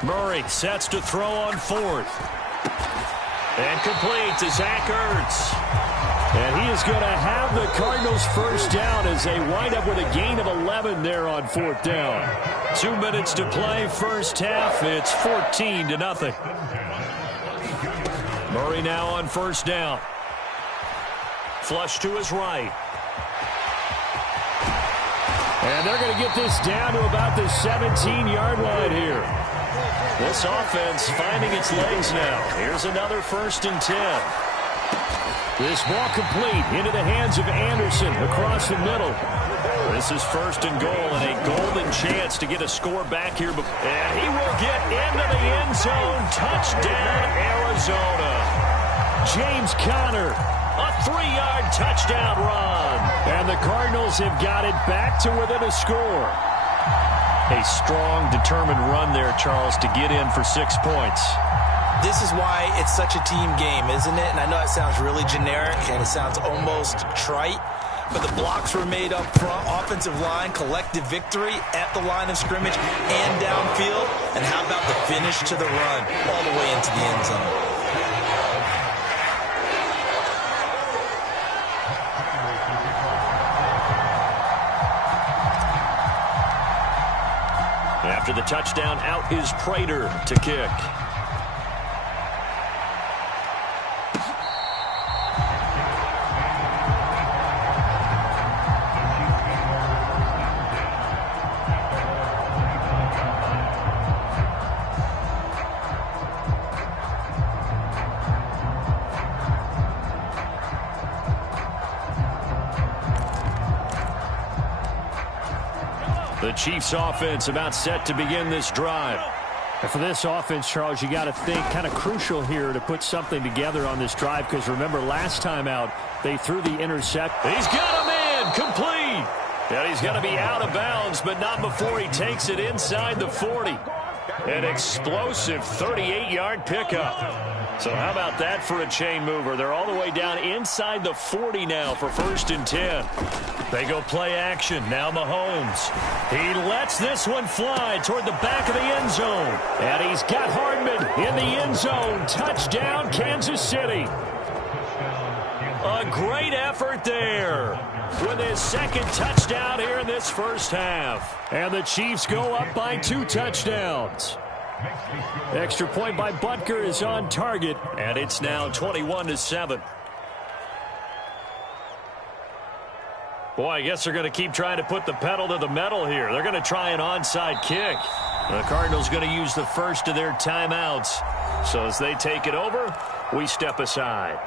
Murray sets to throw on 4th. And complete to Zach Ertz. And he is going to have the Cardinals first down as they wind up with a gain of 11 there on 4th down. 2 minutes to play, first half. It's 14-0. Murray now on 1st down. Flush to his right. And they're going to get this down to about the 17-yard line here. This offense finding its legs now. Here's another 1st and 10. This ball complete into the hands of Anderson across the middle. This is 1st and goal and a golden chance to get a score back here. And he will get into the end zone. Touchdown, Arizona. James Conner, a 3-yard touchdown run. And the Cardinals have got it back to within a score. A strong, determined run there, Charles, to get in for 6 points. This is why it's such a team game, isn't it? And I know it sounds really generic and it sounds almost trite, but the blocks were made up front, offensive line, collective victory at the line of scrimmage and downfield. And how about the finish to the run all the way into the end zone? After the touchdown, out is Prater to kick. The Chiefs offense about set to begin this drive. And for this offense, Charles, you got to think kind of crucial here to put something together on this drive, because remember last time out they threw the intercept. He's got him in, complete. And he's going to be out of bounds, but not before he takes it inside the 40. An explosive 38-yard pickup. So how about that for a chain mover? They're all the way down inside the 40 now for 1st and 10. They go play action. Now Mahomes. He lets this one fly toward the back of the end zone. And he's got Hardman in the end zone. Touchdown, Kansas City. A great effort there. with his second touchdown here in this first half. And the Chiefs go up by 2 touchdowns. Extra point by Butker is on target. And it's now 21-7. Boy, I guess they're going to keep trying to put the pedal to the metal here. They're going to try an onside kick. The Cardinals going to use the first of their timeouts. So as they take it over, we step aside.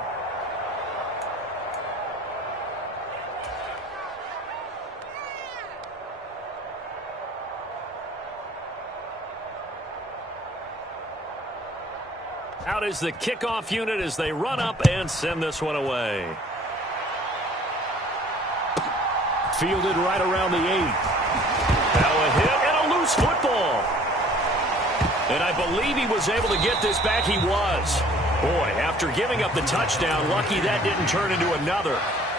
Out is the kickoff unit as they run up and send this one away. Fielded right around the 8. Now a hit and a loose football. And I believe he was able to get this back. He was. Boy, after giving up the touchdown, lucky that didn't turn into another.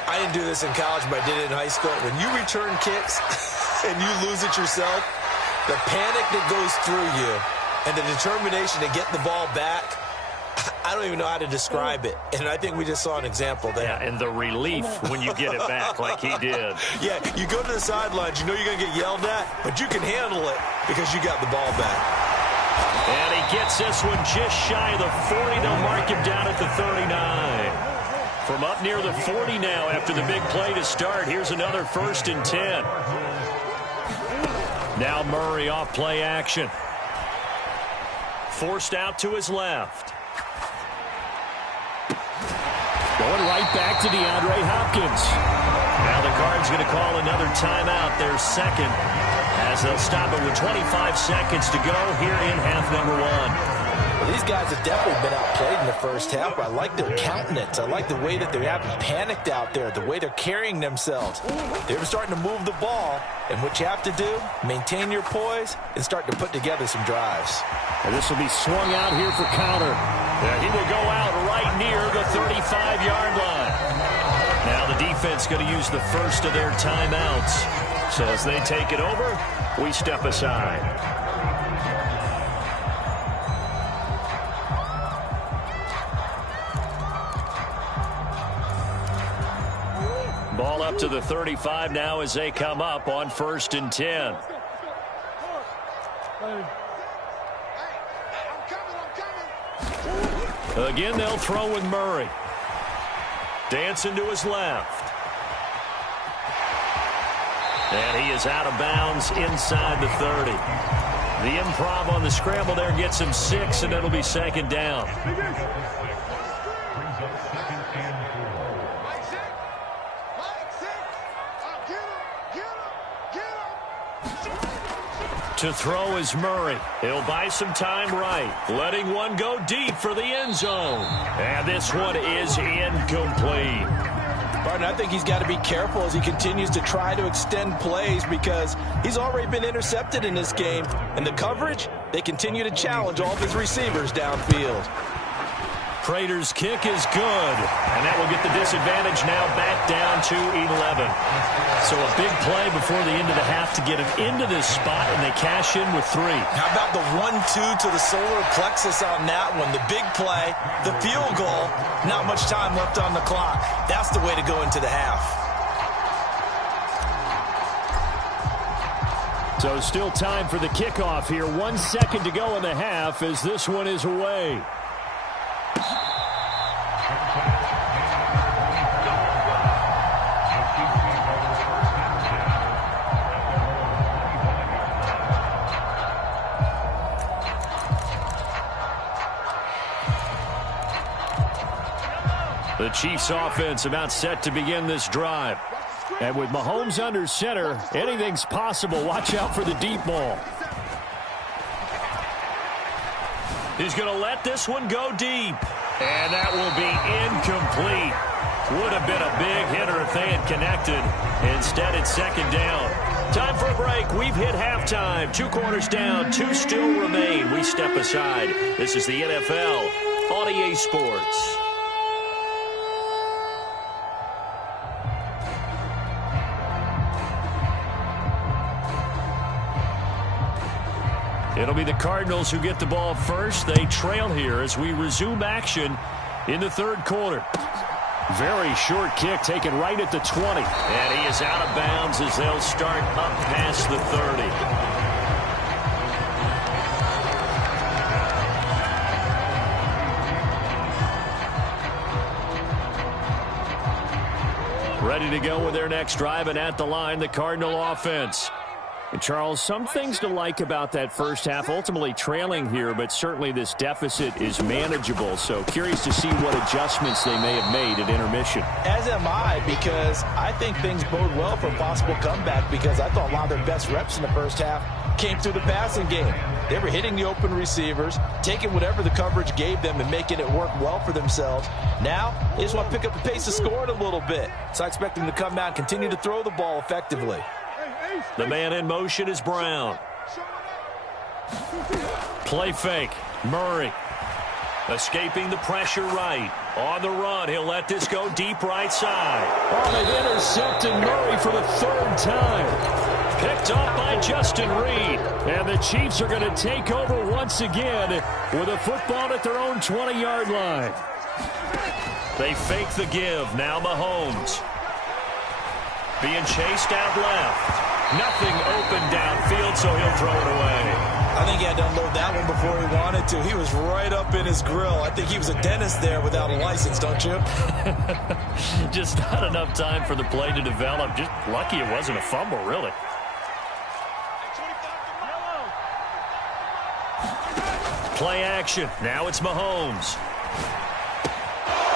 I didn't do this in college, but I did it in high school. When you return kicks and you lose it yourself, the panic that goes through you and the determination to get the ball back, I don't even know how to describe it. And I think we just saw an example there. Yeah, and the relief when you get it back like he did. Yeah, you go to the sidelines, you know you're going to get yelled at, but you can handle it because you got the ball back. And he gets this one just shy of the 40. They'll mark him down at the 39. From up near the 40 now after the big play to start. Here's another 1st and 10. Now Murray off play action. Forced out to his left. Going right back to DeAndre Hopkins. Now the Cards going to call another timeout, their second, as they'll stop it with 25 seconds to go here in half number 1. Well, these guys have definitely been outplayed in the first half. I like their countenance. I like the way that they haven't panicked out there, the way they're carrying themselves. They're starting to move the ball, and what you have to do, maintain your poise and start to put together some drives. And this will be swung out here for counter. Yeah, he will go out right near the 35-yard line. Now the defense going to use the first of their timeouts. So as they take it over, we step aside. Ball up to the 35 now as they come up on 1st and 10. Again, they'll throw with Murray. Dancing to his left. And he is out of bounds inside the 30. The improv on the scramble there gets him 6, and it'll be 2nd down. To throw is Murray. He'll buy some time right. Letting one go deep for the end zone. And this one is incomplete. Barton, I think he's got to be careful as he continues to try to extend plays because he's already been intercepted in this game. And the coverage, they continue to challenge all of his receivers downfield. Prater's kick is good, and that will get the disadvantage now back down to 11. So a big play before the end of the half to get him into this spot, and they cash in with 3. How about the 1-2 to the solar plexus on that one? The big play, the field goal, not much time left on the clock. That's the way to go into the half. So still time for the kickoff here. 1 second to go in the half as this one is away. The Chiefs offense about set to begin this drive. And with Mahomes under center, anything's possible. Watch out for the deep ball. He's going to let this one go deep. And that will be incomplete. Would have been a big hitter if they had connected. Instead, it's 2nd down. Time for a break. We've hit halftime. 2 quarters down. 2 still remain. We step aside. This is the NFL on EA Sports. It'll be the Cardinals who get the ball first. They trail here as we resume action in the 3rd quarter. Very short kick taken right at the 20. And he is out of bounds as they'll start up past the 30. Ready to go with their next drive, and at the line, the Cardinal offense. And Charles, some things to like about that first half. Ultimately trailing here, but certainly this deficit is manageable. So curious to see what adjustments they may have made at intermission. As am I, because I think things bode well for a possible comeback, because I thought a lot of their best reps in the first half came through the passing game. They were hitting the open receivers, taking whatever the coverage gave them and making it work well for themselves. Now, they just want to pick up the pace of scoring a little bit. So I expect them to come out and continue to throw the ball effectively. The man in motion is Brown. Play fake. Murray. Escaping the pressure right. On the run, he'll let this go deep right side. Oh, they've intercepted Murray for the third time. Picked up by Justin Reed. And the Chiefs are going to take over once again with a football at their own 20-yard line. They fake the give. Now Mahomes. Being chased out left. Nothing open downfield, so he'll throw it away. I think he had to unload that one before he wanted to. He was right up in his grill. I think he was a dentist there without a license, don't you? Just not enough time for the play to develop. Just lucky it wasn't a fumble, really. Play action. Now it's Mahomes.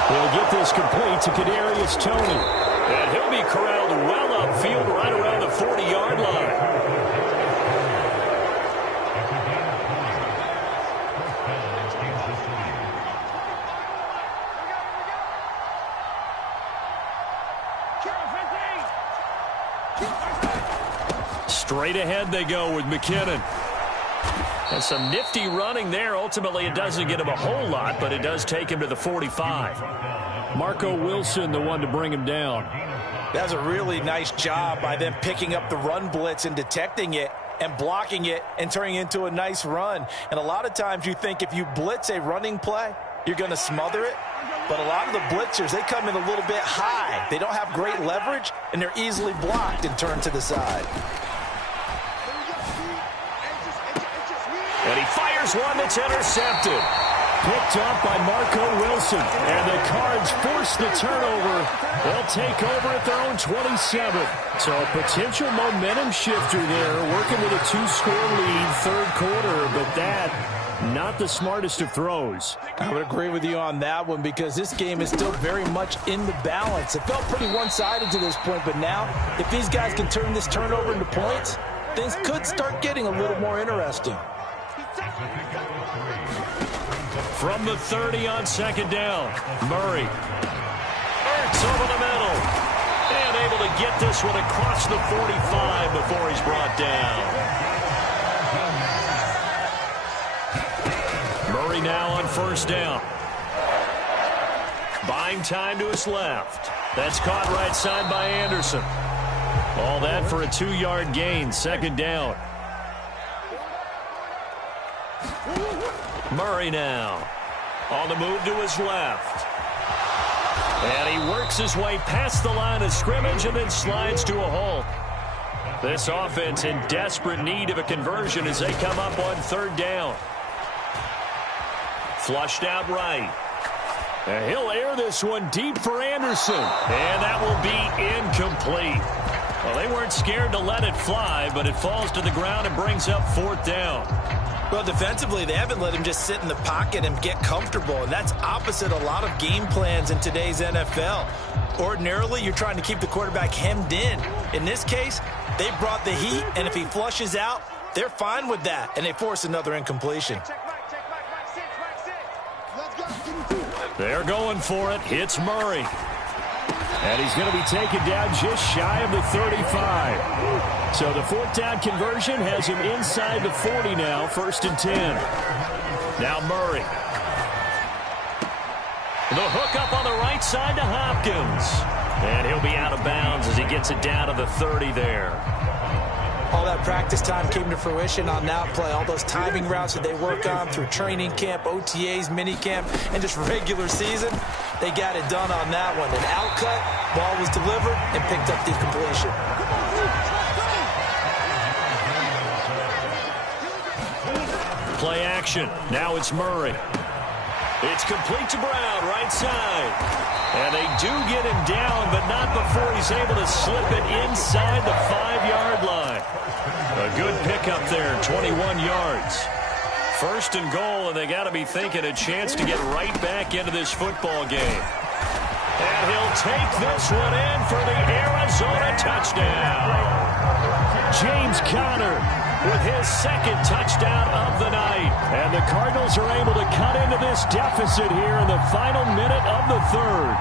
He'll get this complete to Kadarius Toney. And he'll be corralled well upfield right around the 40-yard line. Straight ahead they go with McKinnon. And some nifty running there. Ultimately, it doesn't get him a whole lot, but it does take him to the 45. Marco Wilson, the one to bring him down. That's a really nice job by them picking up the run blitz and detecting it and blocking it and turning it into a nice run. And a lot of times you think if you blitz a running play, you're going to smother it. But a lot of the blitzers, they come in a little bit high. They don't have great leverage, and they're easily blocked and turned to the side. And he fires one that's intercepted. Picked up by Marco Wilson. And the Cards force the turnover. They'll take over at their own 27. So a potential momentum shifter there, working with a 2-score lead, third quarter, but that, not the smartest of throws. I would agree with you on that one, because this game is still very much in the balance. It felt pretty one-sided to this point, but now, if these guys can turn this turnover into points, things could start getting a little more interesting. From the 30 on second down, Murray. Ertz over the middle. And able to get this one across the 45 before he's brought down. Murray now on first down. Buying time to his left. That's caught right side by Anderson. All that for a 2-yard gain, second down. Murray now on the move to his left. And he works his way past the line of scrimmage and then slides to a halt. This offense in desperate need of a conversion as they come up on third down. Flushed out right. And he'll air this one deep for Anderson. And that will be incomplete. Well, they weren't scared to let it fly, but it falls to the ground and brings up fourth down. Well, defensively, they haven't let him just sit in the pocket and get comfortable, and that's opposite a lot of game plans in today's NFL. Ordinarily, you're trying to keep the quarterback hemmed in. In this case, they brought the heat, and if he flushes out, they're fine with that, and they force another incompletion. They're going for it. Hits Murray. And he's going to be taken down just shy of the 35. So the fourth down conversion has him inside the 40 now, 1st and 10. Now Murray. The hook up on the right side to Hopkins. And he'll be out of bounds as he gets it down to the 30 there. All that practice time came to fruition on that play. All those timing routes that they work on through training camp, OTAs, minicamp, and just regular season. They got it done on that one. An out cut, ball was delivered, and picked up the completion. Play action. Now it's Murray. It's complete to Brown, right side. And they do get him down, but not before he's able to slip it inside the 5-yard line. A good pickup there, 21 yards. First and goal, and they got to be thinking a chance to get right back into this football game. And he'll take this one in for the Arizona touchdown. James Conner with his second touchdown of the night. And the Cardinals are able to cut into this deficit here in the final minute of the third.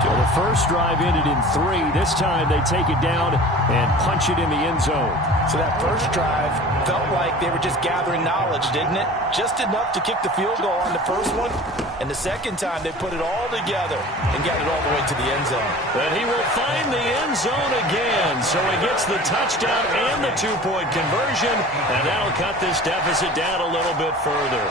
So the first drive ended in 3. This time they take it down and punch it in the end zone. So that first drive felt like they were just gathering knowledge, didn't it? Just enough to kick the field goal on the first one. And the second time they put it all together and got it all the way to the end zone. And he will find the end zone again. So he gets the touchdown and the 2-point conversion. And that'll cut this deficit down a little bit further.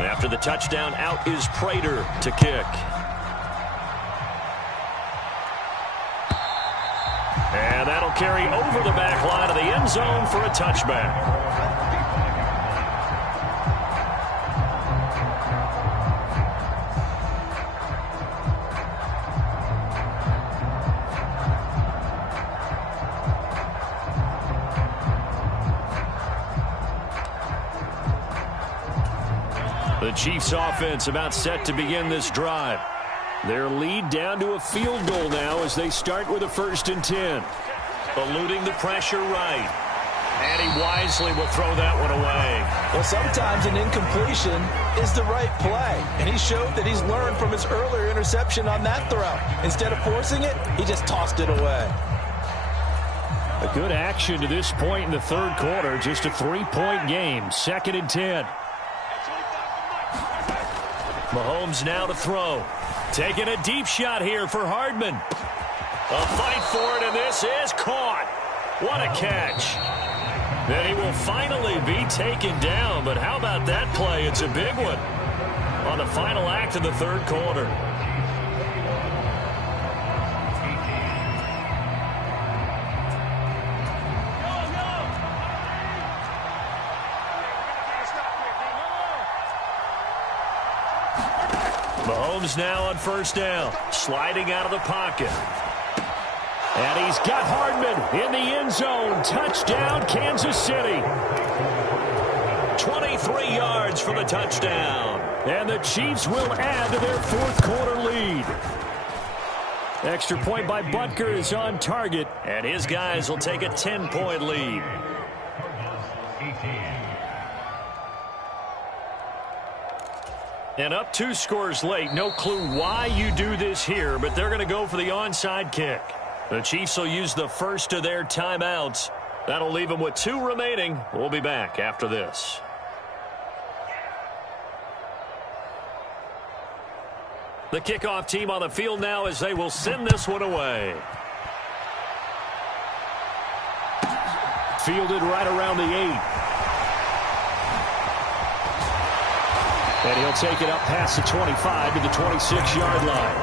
After the touchdown, out is Prater to kick. And that'll carry over the back line of the end zone for a touchback. The Chiefs offense about set to begin this drive. Their lead down to a field goal now as they start with a 1st and 10. Eluding the pressure right. And he wisely will throw that one away. Well, sometimes an incompletion is the right play. And he showed that he's learned from his earlier interception on that throw. Instead of forcing it, he just tossed it away. A good action to this point in the third quarter. Just a 3-point game. 2nd and 10. Mahomes now to throw. Taking a deep shot here for Hardman. A fight for it, and this is caught. What a catch. Then he will finally be taken down, but how about that play? It's a big one on the final act of the third quarter. Mahomes now on 1st down, sliding out of the pocket. And he's got Hardman in the end zone. Touchdown, Kansas City. 23 yards for the touchdown. And the Chiefs will add to their 4th quarter lead. Extra point by Butker is on target, and his guys will take a 10-point lead. And up 2 scores late. No clue why you do this here, but they're going to go for the onside kick. The Chiefs will use the first of their timeouts. That'll leave them with 2 remaining. We'll be back after this. The kickoff team on the field now as they will send this one away. Fielded right around the 8. And he'll take it up past the 25 to the 26-yard line.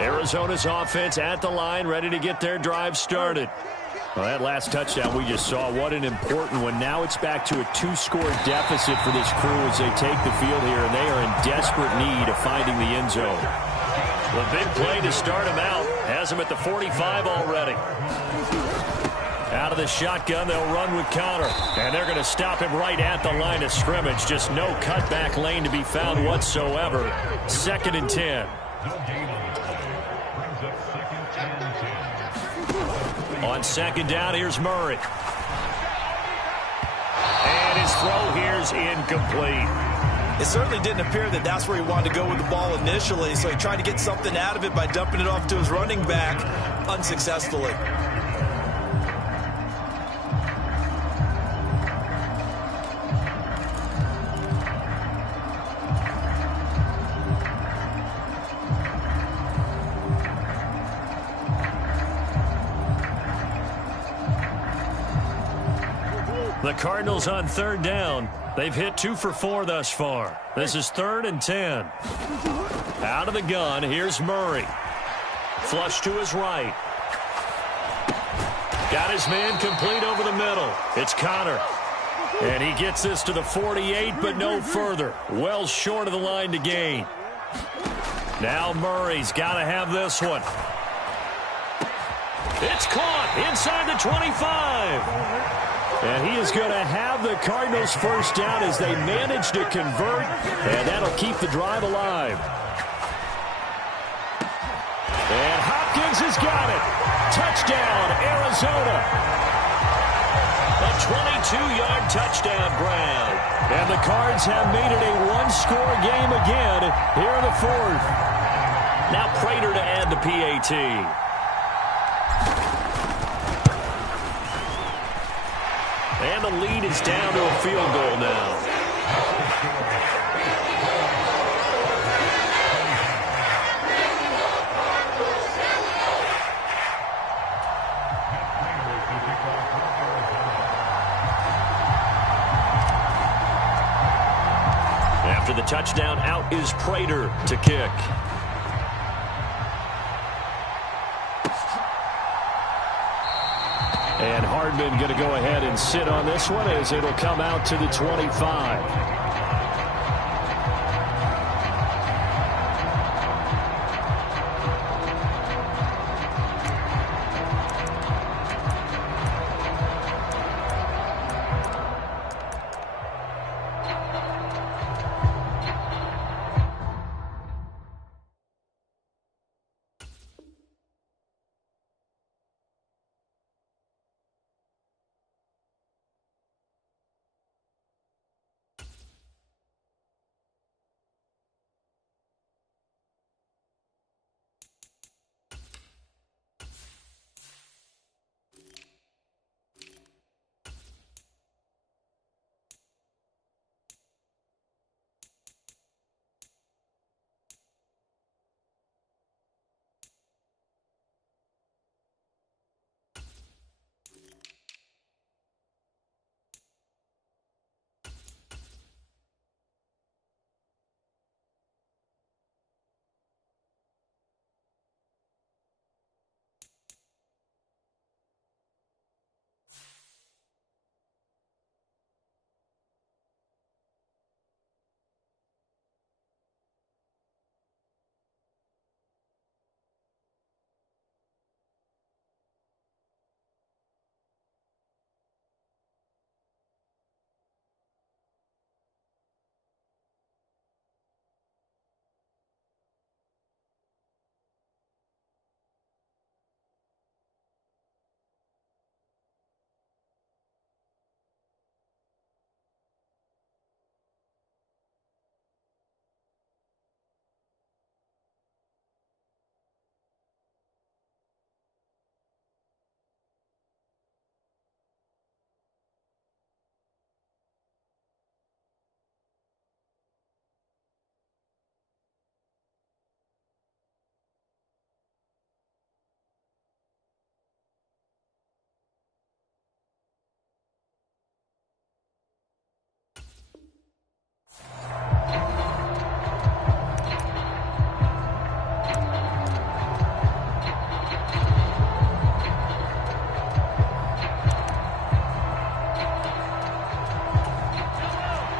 Arizona's offense at the line, ready to get their drive started. Well, that last touchdown we just saw, what an important one. Now it's back to a 2-score deficit for this crew as they take the field here, and they are in desperate need of finding the end zone. The big play to start him out has him at the 45 already. Out of the shotgun, they'll run with Conner. And they're going to stop him right at the line of scrimmage. Just no cutback lane to be found whatsoever. 2nd and 10. On 2nd down, here's Murray. And his throw here's incomplete. It certainly didn't appear that that's where he wanted to go with the ball initially, so he tried to get something out of it by dumping it off to his running back unsuccessfully. The Cardinals on third down. They've hit 2 for 4 thus far. This is 3rd and 10. Out of the gun, here's Murray. Flush to his right. Got his man complete over the middle. It's Connor. And he gets this to the 48, but no further. Well short of the line to gain. Now Murray's got to have this one. It's caught inside the 25. And he is going to have the Cardinals first down as they manage to convert, and that'll keep the drive alive. And Hopkins has got it. Touchdown, Arizona. A 22-yard touchdown grab. And the Cards have made it a one-score game again here in the 4th. Now Prater to add the PAT. And the lead is down to a field goal now. After the touchdown, out is Prater to kick. And Hardman going to go ahead and sit on this one as it'll come out to the 25.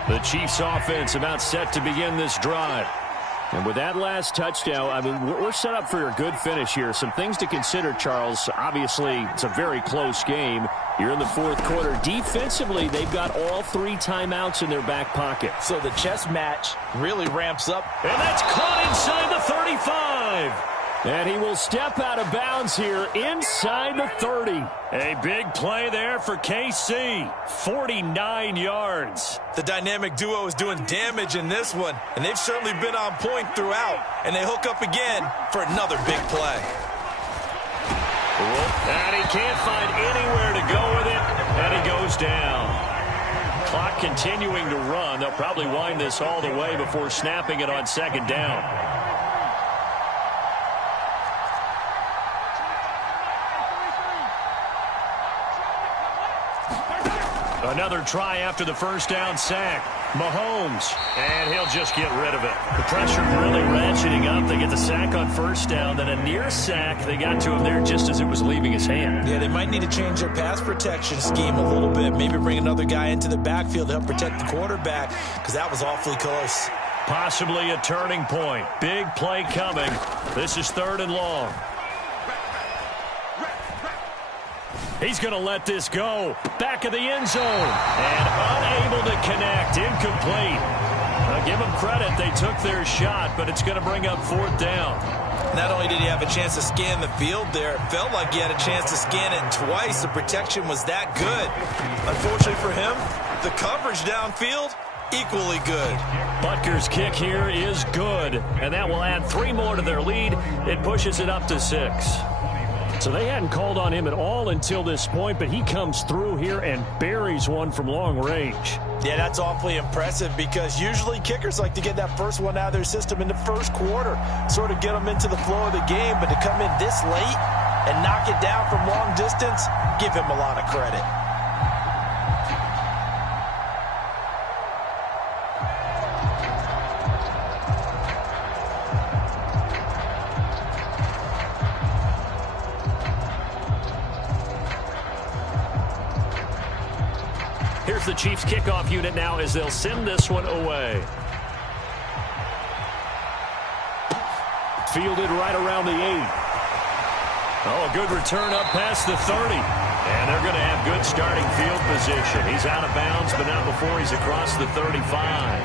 The Chiefs offense about set to begin this drive. And with that last touchdown, I mean, we're set up for a good finish here. Some things to consider, Charles. Obviously, it's a very close game. You're in the 4th quarter. Defensively, they've got all 3 timeouts in their back pocket. So the chess match really ramps up. And that's caught inside the 35. And he will step out of bounds here inside the 30. A big play there for KC. 49 yards. The dynamic duo is doing damage in this one, and they've certainly been on point throughout. And they hook up again for another big play. And he can't find anywhere to go with it, and he goes down. Clock continuing to run. They'll probably wind this all the way before snapping it on second down. Another try after the first down sack. Mahomes, and he'll just get rid of it. The pressure really ratcheting up. They get the sack on first down, then a near sack. They got to him there just as it was leaving his hand. Yeah, they might need to change their pass protection scheme a little bit. Maybe bring another guy into the backfield to help protect the quarterback, because that was awfully close. Possibly a turning point. Big play coming. This is 3rd and long. He's going to let this go. Back of the end zone. And unable to connect. Incomplete. Give them credit. They took their shot, but it's going to bring up 4th down. Not only did he have a chance to scan the field there, it felt like he had a chance to scan it twice. The protection was that good. Unfortunately for him, the coverage downfield, equally good. Butker's kick here is good, and that will add 3 more to their lead. It pushes it up to 6. So they hadn't called on him at all until this point, but he comes through here and buries one from long range. Yeah, that's awfully impressive, because usually kickers like to get that first one out of their system in the first quarter, sort of get them into the flow of the game, but to come in this late and knock it down from long distance, give him a lot of credit. Here's the Chiefs kickoff unit now as they'll send this one away. Fielded right around the 8. Oh, a good return up past the 30. And they're going to have good starting field position. He's out of bounds, but not before he's across the 35.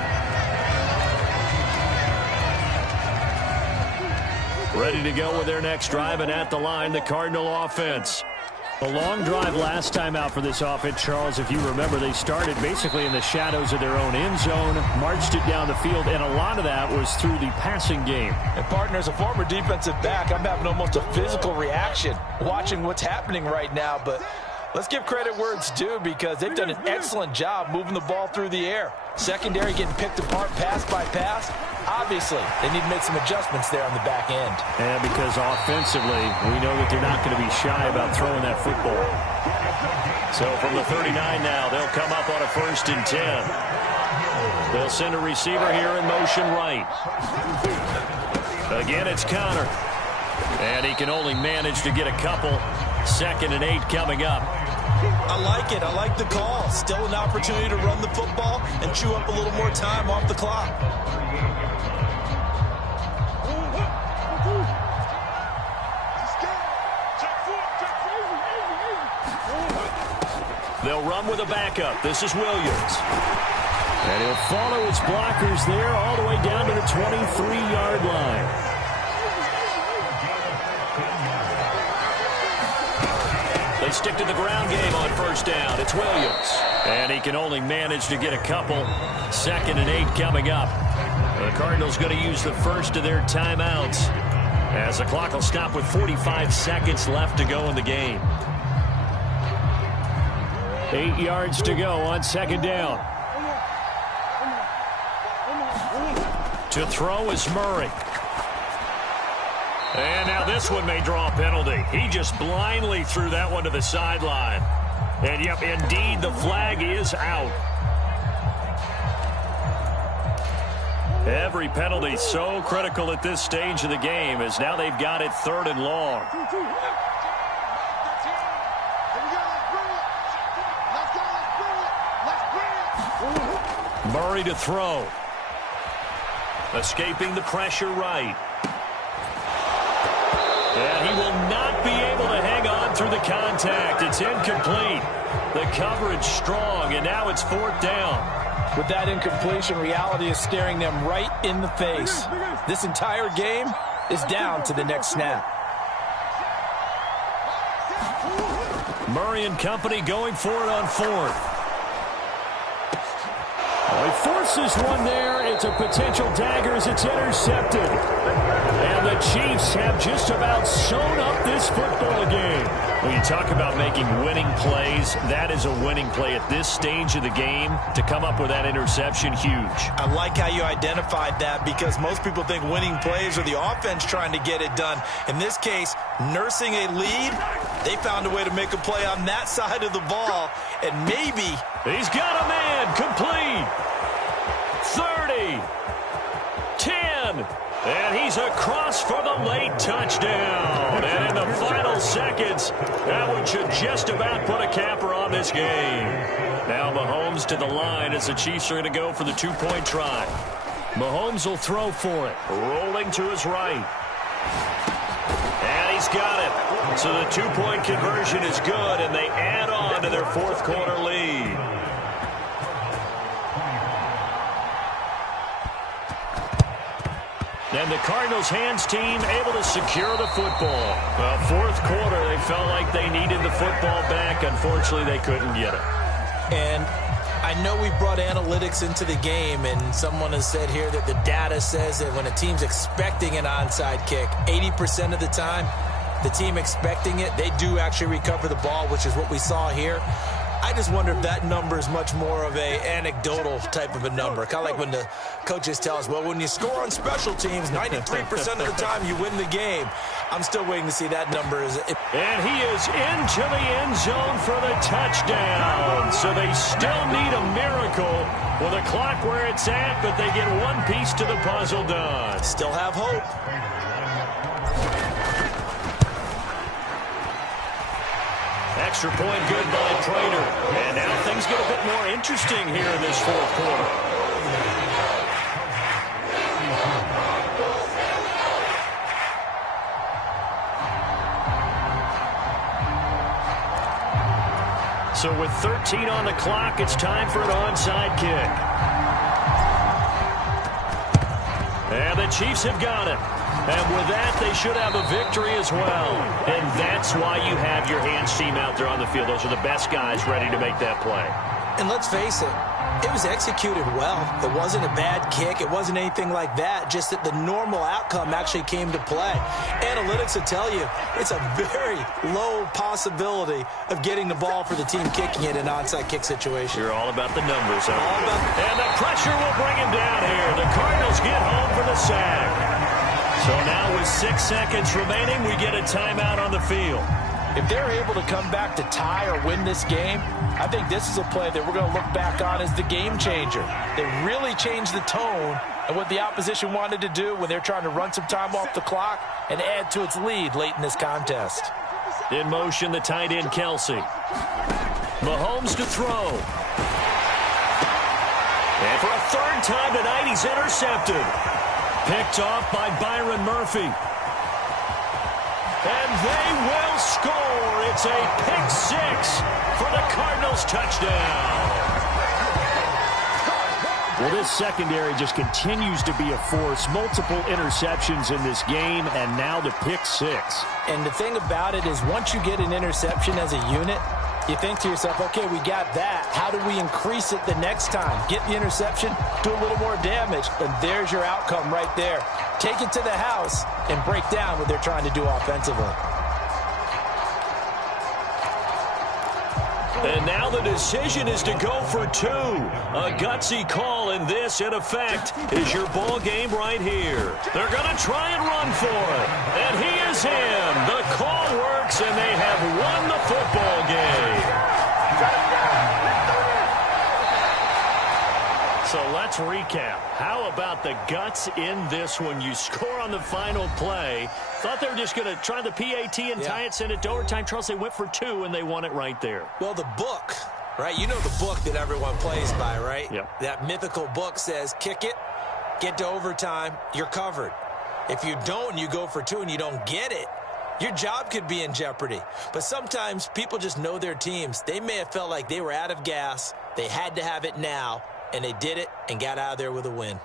Ready to go with their next drive, and at the line, the Cardinal offense. A long drive last time out for this offense, Charles. If you remember, they started basically in the shadows of their own end zone, marched it down the field, and a lot of that was through the passing game. And, partner, as a former defensive back, I'm having almost a physical reaction watching what's happening right now. But let's give credit where it's due, because they've done an excellent job moving the ball through the air. Secondary getting picked apart pass by pass. Obviously, they need to make some adjustments there on the back end. And because offensively, we know that they're not going to be shy about throwing that football. So from the 39 now, they'll come up on a 1st and 10. They'll send a receiver here in motion right. Again, it's Connor. And he can only manage to get a couple. 2nd and 8 coming up. I like it. I like the call. Still an opportunity to run the football and chew up a little more time off the clock. They'll run with a backup. This is Williams. And he'll follow his blockers there all the way down to the 23-yard line. They stick to the ground game on 1st down. It's Williams. And he can only manage to get a couple. 2nd and 8 coming up. The Cardinals going to use the first of their timeouts, as the clock will stop with 45 seconds left to go in the game. 8 yards to go on 2nd down. To throw is Murray. And now this one may draw a penalty. He just blindly threw that one to the sideline. And, yep, indeed, the flag is out. Every penalty so critical at this stage of the game, as now they've got it 3rd and long. Murray to throw. Escaping the pressure right. And he will not be able to hang on through the contact. It's incomplete. The coverage strong, and now it's 4th down. With that incompletion, reality is staring them right in the face. This entire game, is down to the next snap. Murray and company going for it on fourth. He forces one there. It's a potential dagger as it's intercepted. And the Chiefs have just about sewn up this football game. When you talk about making winning plays, that is a winning play at this stage of the game. To come up with that interception, huge. I like how you identified that because most people think winning plays are the offense trying to get it done. In this case, nursing a lead, they found a way to make a play on that side of the ball. And maybe... He's got a man complete. 30. 10. And he's across for the late touchdown. And in the final seconds, that one should just about put a capper on this game. Now Mahomes to the line as the Chiefs are going to go for the two-point try. Mahomes will throw for it. Rolling to his right. And he's got it. So the two-point conversion is good, and they add on to their fourth quarter lead. And the Cardinals hands team able to secure the football. Well, fourth quarter, they felt like they needed the football back. Unfortunately, they couldn't get it. And I know we brought analytics into the game, and someone has said here that the data says that when a team's expecting an onside kick, 80% of the time, the team expecting it, they do actually recover the ball, which is what we saw here. I just wonder if that number is much more of a anecdotal type of a number. Kind of like when the coaches tell us, well, when you score on special teams, 93% of the time you win the game. I'm still waiting to see that number. And he is into the end zone for the touchdown. So they still need a miracle with a clock where it's at, but they get one piece to the puzzle done. Still have hope. Extra point good by Prater. And now things get a bit more interesting here in this fourth quarter. So with 13 on the clock, it's time for an onside kick. And the Chiefs have got it. And with that, they should have a victory as well. And that's why you have your hands team out there on the field. Those are the best guys ready to make that play. And let's face it, it was executed well. It wasn't a bad kick. It wasn't anything like that. Just that the normal outcome actually came to play. Analytics will tell you it's a very low possibility of getting the ball for the team kicking it in an onside kick situation. You're all about the numbers. And the pressure will bring him down here. The Cardinals get home for the sack. So now with 6 seconds remaining, we get a timeout on the field. If they're able to come back to tie or win this game, I think this is a play that we're going to look back on as the game changer. They really changed the tone of what the opposition wanted to do when they're trying to run some time off the clock and add to its lead late in this contest. In motion, the tight end, Kelsey. Mahomes to throw. And for a third time tonight, he's intercepted. Picked off by Byron Murphy. And they will score. It's a pick six for the Cardinals touchdown. Well, this secondary just continues to be a force. Multiple interceptions in this game, and now the pick six. And the thing about it is once you get an interception as a unit, you think to yourself, okay, we got that. How do we increase it the next time? Get the interception, do a little more damage, and there's your outcome right there. Take it to the house and break down what they're trying to do offensively. And now the decision is to go for two. A gutsy call, and this, in effect, is your ball game right here. They're going to try and run for it. And he is in. The call works, and they have won the football game. So let's recap. How about the guts in this one? You score on the final play. Thought they were just going to try the PAT and tie it, send it to overtime. Charles, they went for two, and they won it right there. Well, the book, right? You know the book that everyone plays by, right? Yep. That mythical book says, kick it, get to overtime, you're covered. If you don't and you go for two and you don't get it, your job could be in jeopardy. But sometimes people just know their teams. They may have felt like they were out of gas. They had to have it now. And they did it and got out of there with a win.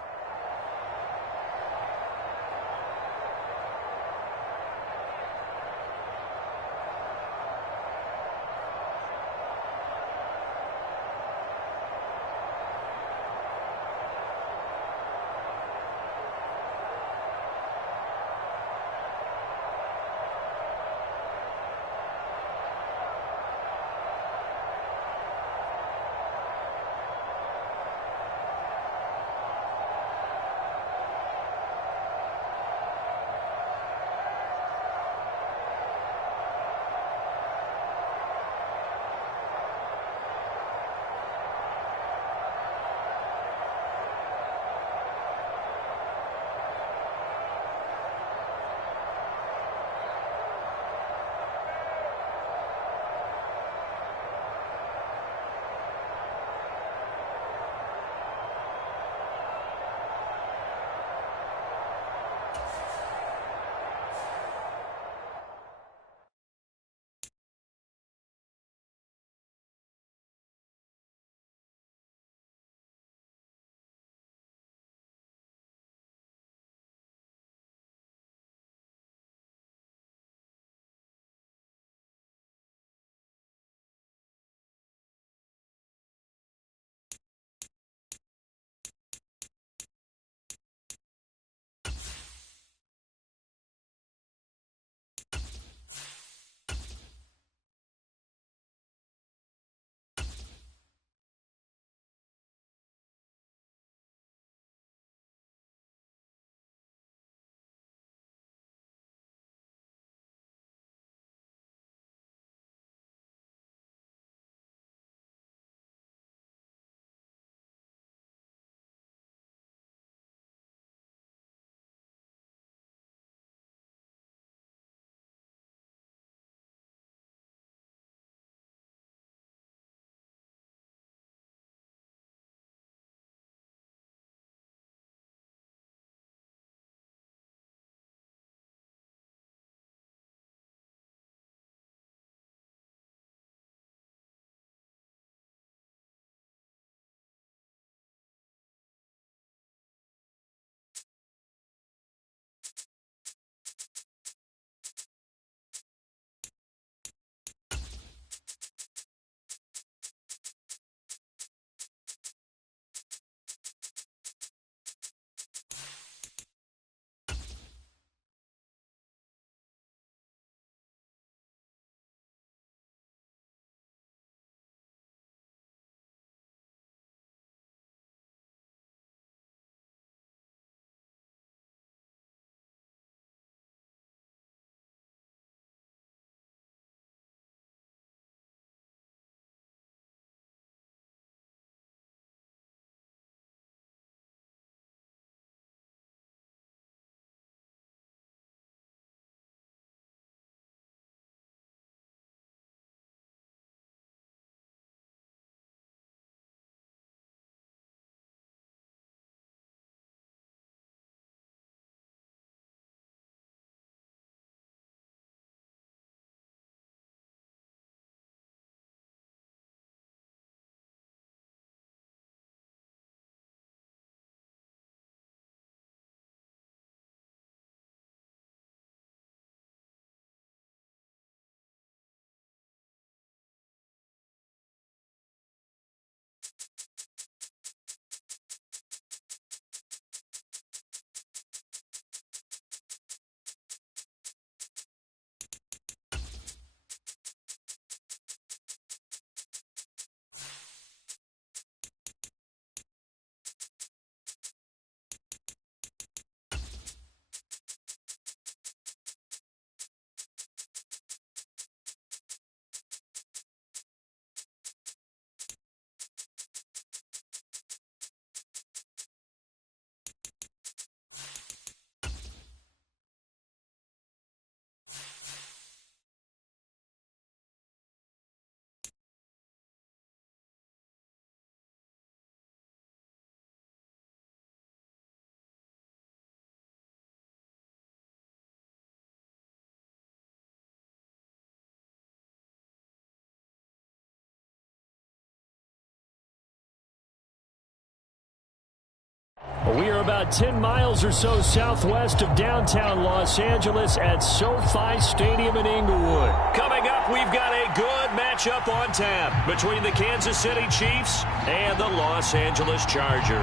We are about 10 miles or so southwest of downtown Los Angeles at SoFi Stadium in Inglewood. Coming up, we've got a good matchup on tap between the Kansas City Chiefs and the Los Angeles Chargers.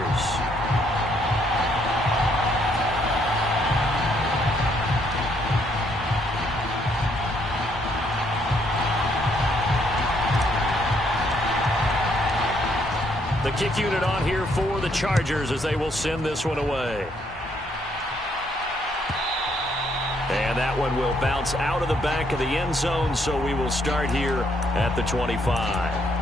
The kick unit on here for the Chargers as they will send this one away. And that one will bounce out of the back of the end zone, so we will start here at the 25.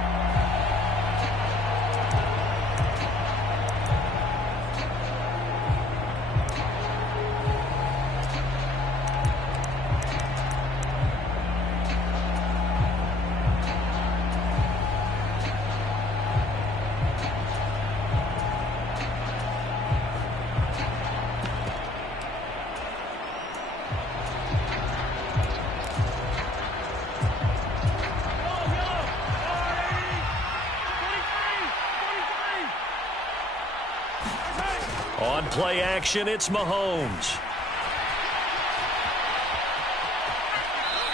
On play action, it's Mahomes.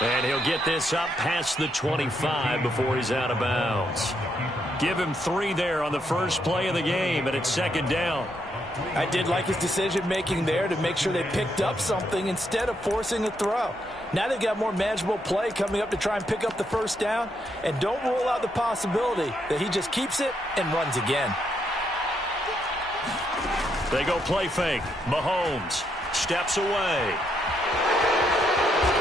And he'll get this up past the 25 before he's out of bounds. Give him 3 there on the first play of the game, and it's second down. I did like his decision-making there to make sure they picked up something instead of forcing a throw. Now they've got more manageable play coming up to try and pick up the first down, and don't rule out the possibility that he just keeps it and runs again. They go play fake. Mahomes steps away.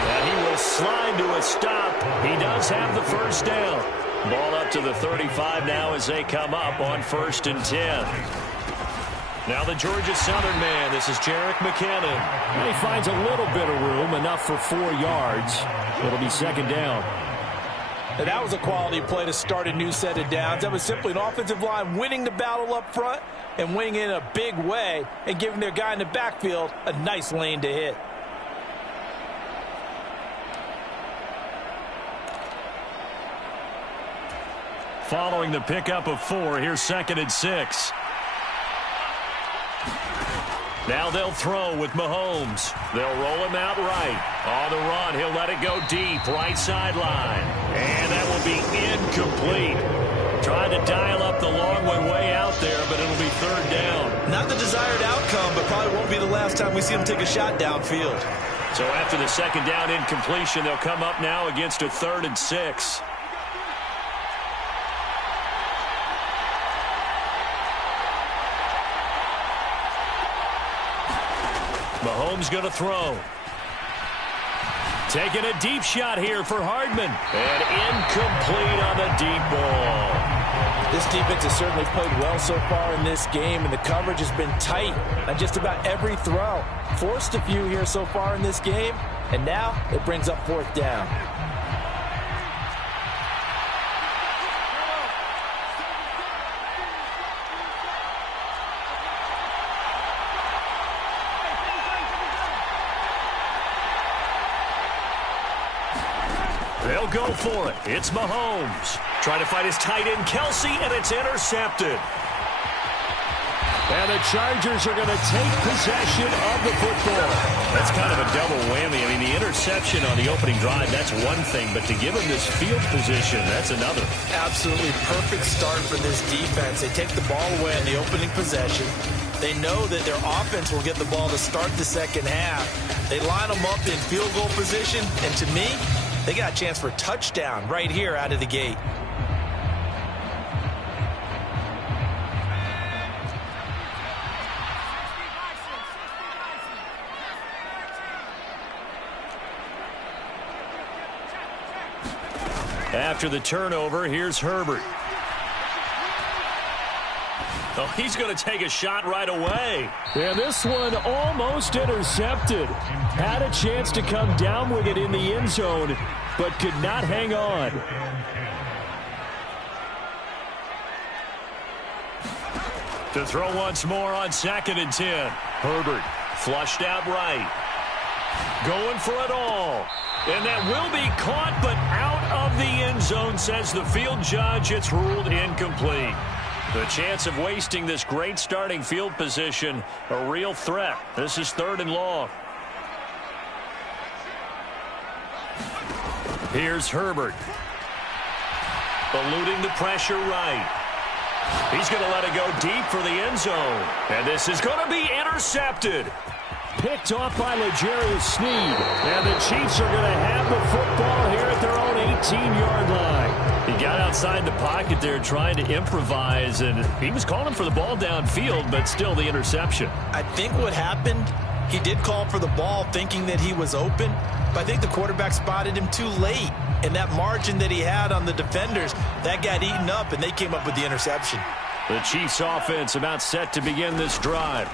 And he will slide to a stop. He does have the first down. Ball up to the 35 now as they come up on 1st and 10. Now the Georgia Southern man. This is Jerick McKinnon. And he finds a little bit of room, enough for 4 yards. It'll be second down. And that was a quality play to start a new set of downs. That was simply an offensive line winning the battle up front and winning it in a big way and giving their guy in the backfield a nice lane to hit. Following the pickup of 4, here's 2nd and 6. Now they'll throw with Mahomes. They'll roll him out right. On the run, he'll let it go deep, right sideline. And that will be incomplete. Trying to dial up the long one way out there, but it'll be 3rd down. Not the desired outcome, but probably won't be the last time we see him take a shot downfield. So after the 2nd down incompletion, they'll come up now against a 3rd and 6. Mahomes going to throw. Taking a deep shot here for Hardman. And incomplete on the deep ball. This defense has certainly played well so far in this game, and the coverage has been tight on just about every throw. Forced a few here so far in this game, and now it brings up 4th down. They'll go for it. It's Mahomes. Trying to find his tight end, Kelsey, and it's intercepted. And the Chargers are going to take possession of the football. That's kind of a double whammy. I mean, the interception on the opening drive, that's one thing. But to give him this field position, that's another. Absolutely perfect start for this defense. They take the ball away on the opening possession. They know that their offense will get the ball to start the second half. They line them up in field goal position, and to me, they got a chance for a touchdown right here out of the gate. After the turnover, here's Herbert. Oh, he's going to take a shot right away. Yeah, this one almost intercepted. Had a chance to come down with it in the end zone, but could not hang on. To throw once more on 2nd and 10. Herbert flushed out right. Going for it all. And that will be caught, but out of the end zone, says the field judge. It's ruled incomplete. The chance of wasting this great starting field position, a real threat. This is 3rd and long. Here's Herbert. Eluding the pressure right. He's going to let it go deep for the end zone. And this is going to be intercepted. Picked off by L'Jarius Sneed. And the Chiefs are going to have the football here at their own 18-yard line. He got outside the pocket there trying to improvise, and he was calling for the ball downfield, but still the interception. I think what happened, he did call for the ball thinking that he was open, but I think the quarterback spotted him too late. And that margin that he had on the defenders, that got eaten up, and they came up with the interception. The Chiefs offense about set to begin this drive.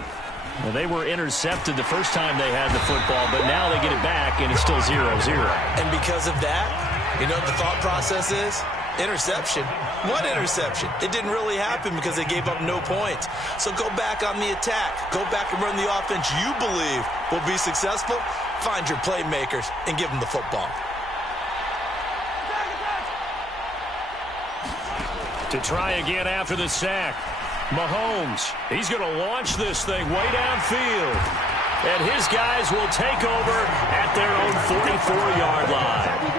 Well, they were intercepted the first time they had the football, but now they get it back, and it's still 0-0. And because of that, you know what the thought process is? Interception. What interception? It didn't really happen because they gave up no points. So go back on the attack. Go back and run the offense you believe will be successful. Find your playmakers and give them the football. To try again after the sack. Mahomes, he's going to launch this thing way downfield. And his guys will take over at their own 44-yard line.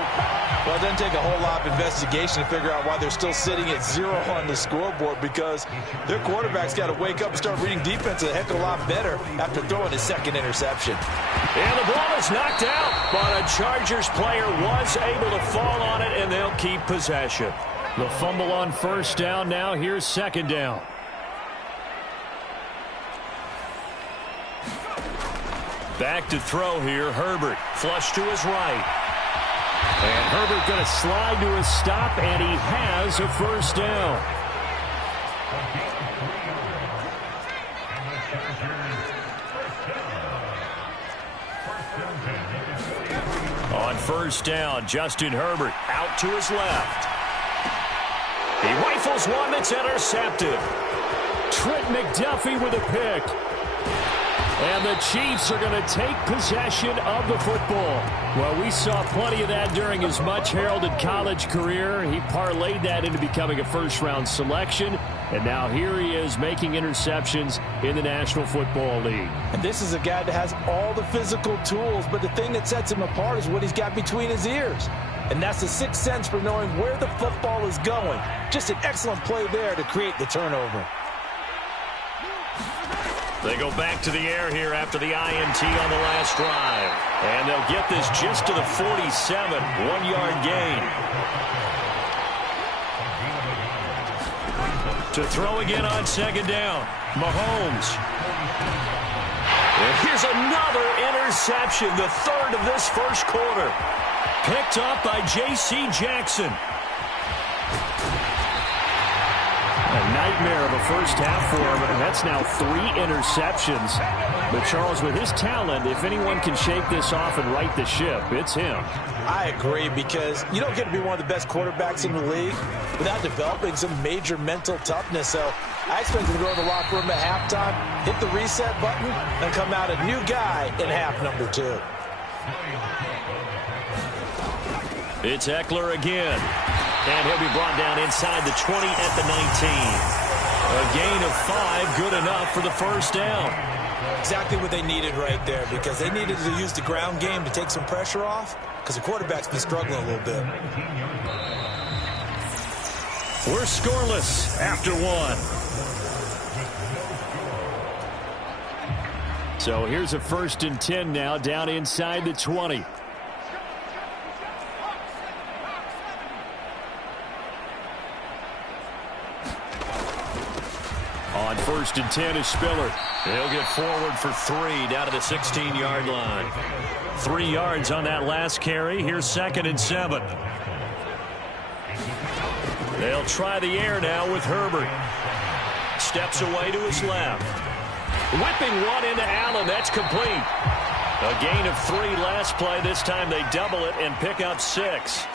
Well, it doesn't take a whole lot of investigation to figure out why they're still sitting at 0 on the scoreboard, because their quarterback's got to wake up and start reading defense a heck of a lot better after throwing his second interception. And the ball is knocked out, but a Chargers player was able to fall on it, and they'll keep possession. The fumble on 1st down. Now here's 2nd down. Back to throw here, Herbert. Flush to his right. And Herbert going to slide to a stop, and he has a 1st down. On 1st down, Justin Herbert out to his left. He rifles one that's intercepted. Trent McDuffie with a pick. And the Chiefs are going to take possession of the football. Well, we saw plenty of that during his much-heralded college career. He parlayed that into becoming a first-round selection. And now here he is making interceptions in the National Football League. And this is a guy that has all the physical tools, but the thing that sets him apart is what he's got between his ears. And that's the sixth sense for knowing where the football is going. Just an excellent play there to create the turnover. They go back to the air here after the INT on the last drive. And they'll get this just to the 47, 1-yard gain. To throw again on 2nd down, Mahomes. And here's another interception, the 3rd of this 1st quarter. Picked up by J.C. Jackson. A nightmare of a 1st half for him, and that's now 3 interceptions. But Charles, with his talent, if anyone can shake this off and right the ship, it's him. I agree, because you don't get to be one of the best quarterbacks in the league without developing some major mental toughness. So I expect him to go to the locker room at halftime, hit the reset button, and come out a new guy in half number 2. It's Eckler again. And he'll be brought down inside the 20 at the 19. A gain of 5, good enough for the 1st down. Exactly what they needed right there, because they needed to use the ground game to take some pressure off, because the quarterback's been struggling a little bit. We're scoreless after 1. So here's a 1st and 10 now, down inside the 20. On 1st and 10 is Spiller. He'll get forward for 3 down to the 16-yard line. 3 yards on that last carry. Here's 2nd and 7. They'll try the air now with Herbert. Steps away to his left. Whipping one into Allen. That's complete. A gain of 3 last play. This time they double it and pick up 6.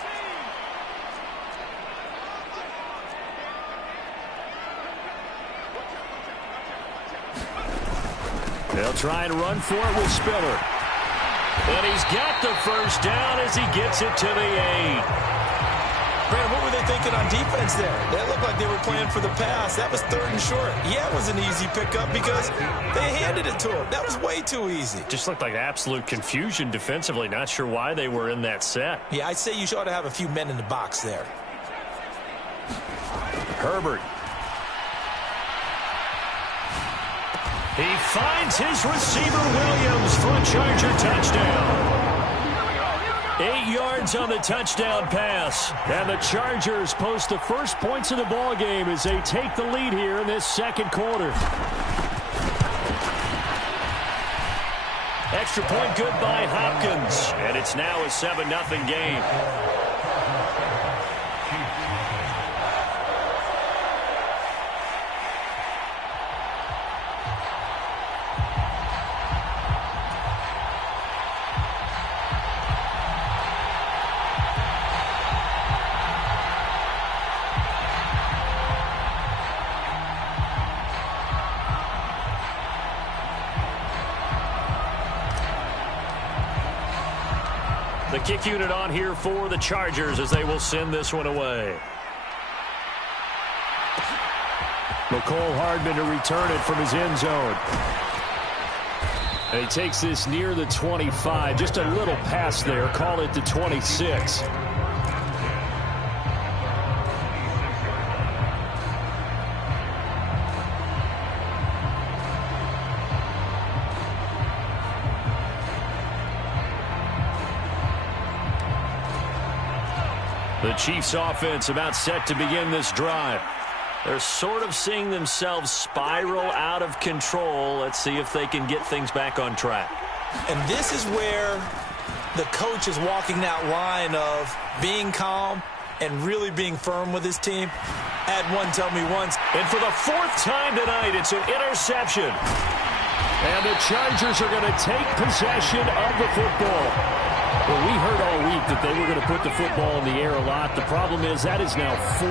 They'll try and run for it with Spiller. And he's got the 1st down as he gets it to the 8. Brandon, what were they thinking on defense there? That looked like they were playing for the pass. That was 3rd and short. Yeah, it was an easy pickup because they handed it to him. That was way too easy. Just looked like absolute confusion defensively. Not sure why they were in that set. Yeah, I'd say you ought to have a few men in the box there. Herbert. He finds his receiver, Williams, for a Charger touchdown. 8 yards on the touchdown pass. And the Chargers post the first points of the ball game as they take the lead here in this second quarter. Extra point good by Hopkins. And it's now a 7-0 game. The kick unit on here for the Chargers as they will send this one away. Mecole Hardman to return it from his end zone. And he takes this near the 25. Just a little pass there. Call it the 26. The Chiefs offense about set to begin this drive. They're sort of seeing themselves spiral out of control. Let's see if they can get things back on track. And this is where the coach is walking that line of being calm and really being firm with his team. Add one, tell me once. And for the 4th time tonight, it's an interception. And the Chargers are going to take possession of the football. Well, we heard all week that they were going to put the football in the air a lot. The problem is that is now 4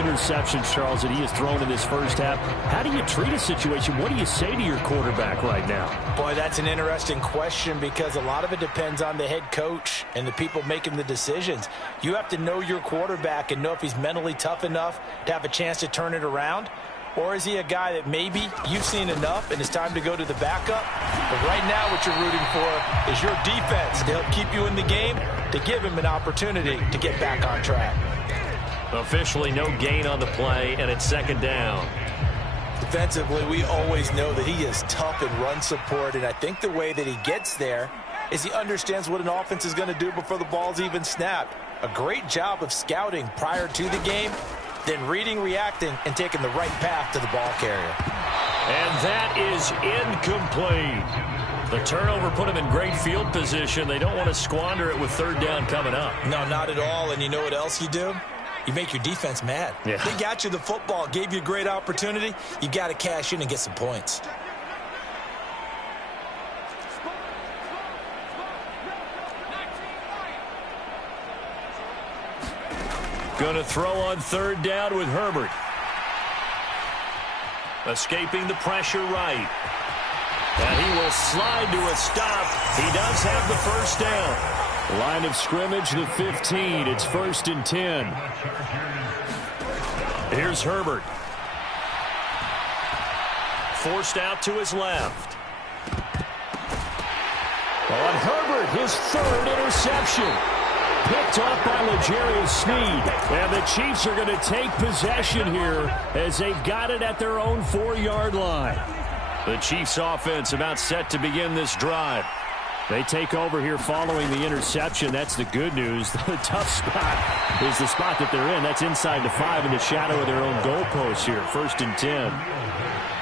interceptions, Charles, that he has thrown in this first half. How do you treat a situation? What do you say to your quarterback right now? Boy, that's an interesting question because a lot of it depends on the head coach and the people making the decisions. You have to know your quarterback and know if he's mentally tough enough to have a chance to turn it around. Or is he a guy that maybe you've seen enough and it's time to go to the backup? But right now what you're rooting for is your defense to help keep you in the game, to give him an opportunity to get back on track. Officially no gain on the play, and it's 2nd down. Defensively, we always know that he is tough in run support, and I think the way that he gets there is he understands what an offense is going to do before the ball's even snapped. A great job of scouting prior to the game, then reading, reacting, and taking the right path to the ball carrier. And that is incomplete. The turnover put him in great field position. They don't want to squander it with 3rd down coming up. No, not at all. And you know what else you do? You make your defense mad. Yeah. They got you the football, gave you a great opportunity. You got to cash in and get some points. Going to throw on 3rd down with Herbert. Escaping the pressure right. And he will slide to a stop. He does have the 1st down. Line of scrimmage, the 15. It's 1st and 10. Here's Herbert. Forced out to his left. On Herbert, his 3rd interception. Picked off by L'Jarius Sneed. And the Chiefs are going to take possession here as they've got it at their own 4-yard line. The Chiefs offense about set to begin this drive. They take over here following the interception. That's the good news. The tough spot is the spot that they're in. That's inside the 5 in the shadow of their own goalpost here. 1st and 10.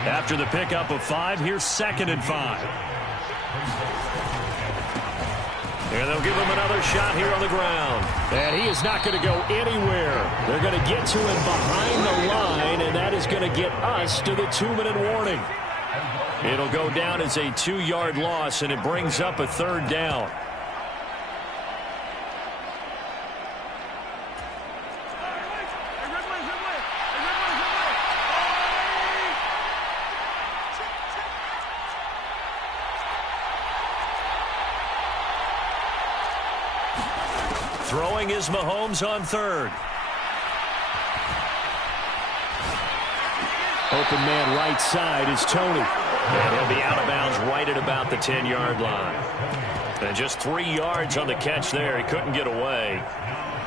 After the pickup of 5, here's 2nd and 5. And they'll give him another shot here on the ground. And he is not going to go anywhere. They're going to get to him behind the line, and that is going to get us to the 2-minute warning. It'll go down as a 2-yard loss, and it brings up a 3rd down. Throwing is Mahomes on 3rd. Open man right side is Tony. And he'll be out of bounds right at about the 10-yard line. And just 3 yards on the catch there. He couldn't get away.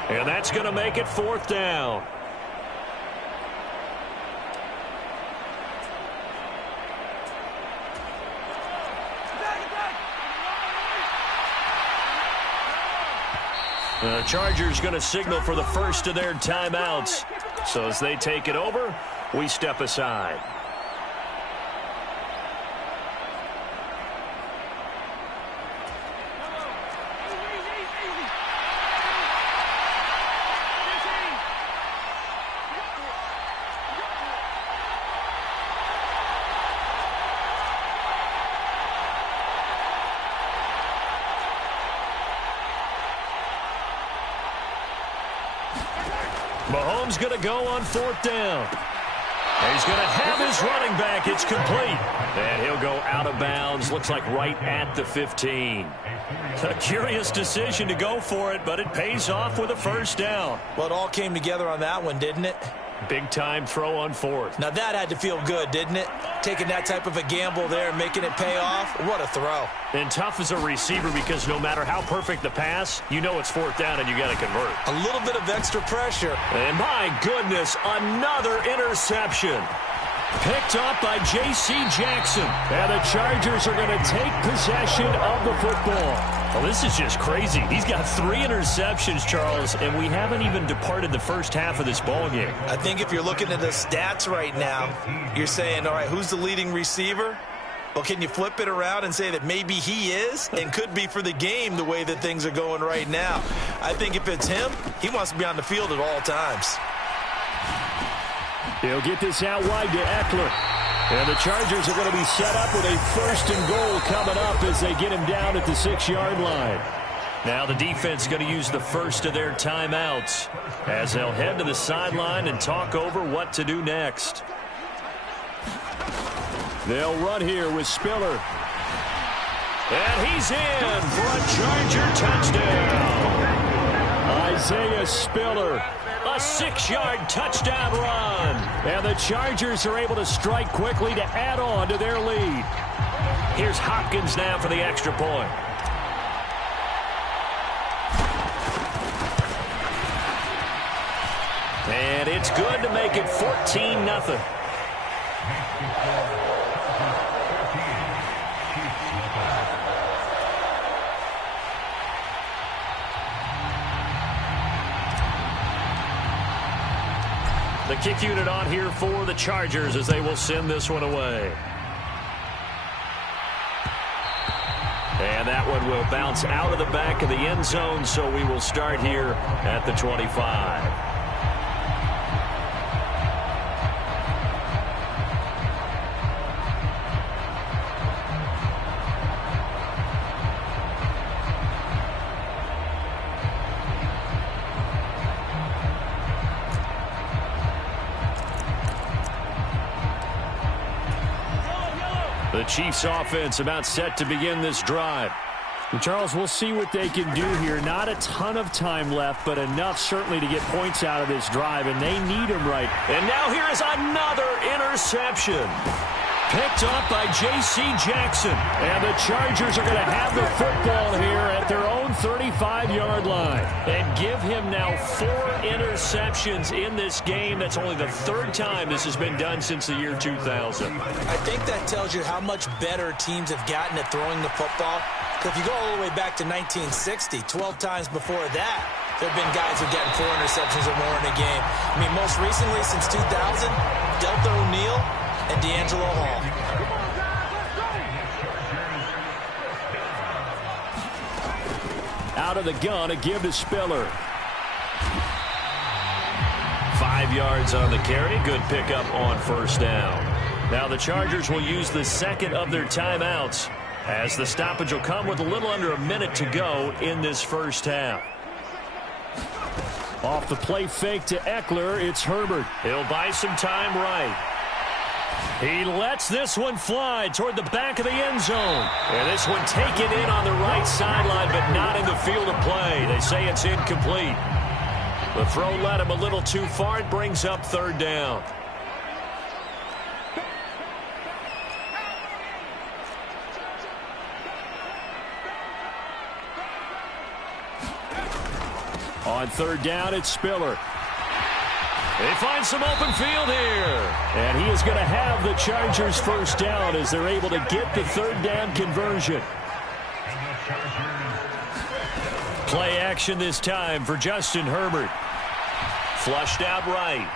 And that's going to make it 4th down. The Chargers going to signal for the first of their timeouts. So as they take it over, we step aside. Mahomes going to go on 4th down. He's going to have his running back. It's complete. And he'll go out of bounds. Looks like right at the 15. A curious decision to go for it, but it pays off with a 1st down. Well, it all came together on that one, didn't it? Big-time throw on 4th. Now that had to feel good, didn't it? Taking that type of a gamble there and making it pay off. What a throw. And tough as a receiver because no matter how perfect the pass, you know it's 4th down and you got to convert. A little bit of extra pressure. And my goodness, another interception. Picked up by J.C. Jackson. And the Chargers are going to take possession of the football. Well, this is just crazy. He's got 3 interceptions, Charles, and we haven't even departed the first half of this ball game. I think if you're looking at the stats right now, you're saying, all right, who's the leading receiver? Well, can you flip it around and say that maybe he is and could be for the game the way that things are going right now? I think if it's him, he wants to be on the field at all times. He'll get this out wide to Eckler. And the Chargers are going to be set up with a 1st and goal coming up as they get him down at the 6-yard line. Now the defense is going to use the first of their timeouts as they'll head to the sideline and talk over what to do next. They'll run here with Spiller. And he's in for a Charger touchdown. Isaiah Spiller. A 6-yard touchdown run. And the Chargers are able to strike quickly to add on to their lead. Here's Hopkins now for the extra point. And it's good to make it 14-0. The kick unit on here for the Chargers as they will send this one away. And that one will bounce out of the back of the end zone, so we will start here at the 25. The Chiefs offense about set to begin this drive. And Charles, we'll see what they can do here. Not a ton of time left, but enough certainly to get points out of this drive, and they need them right. And now here is another interception. Picked up by J.C. Jackson. And the Chargers are going to have the football here at their own 35-yard line. And give him now 4 interceptions in this game. That's only the 3rd time this has been done since the year 2000. I think that tells you how much better teams have gotten at throwing the football. If you go all the way back to 1960, 12 times before that, there have been guys who've gotten 4 interceptions or more in a game. I mean, most recently, since 2000, Delta O'Neal and D'Angelo Hall. Out of the gun, a give to Spiller. 5 yards on the carry. Good pickup on 1st down. Now the Chargers will use the 2nd of their timeouts as the stoppage will come with a little under a minute to go in this first half. Off the play fake to Eckler, it's Herbert. He'll buy some time right. He lets this one fly toward the back of the end zone. And this one taken in on the right sideline, but not in the field of play. They say it's incomplete. The throw led him a little too far. It brings up 3rd down. On third down, it's Spiller. They find some open field here. And he is going to have the Chargers first down as they're able to get the third down conversion. Play action this time for Justin Herbert. Flushed out right.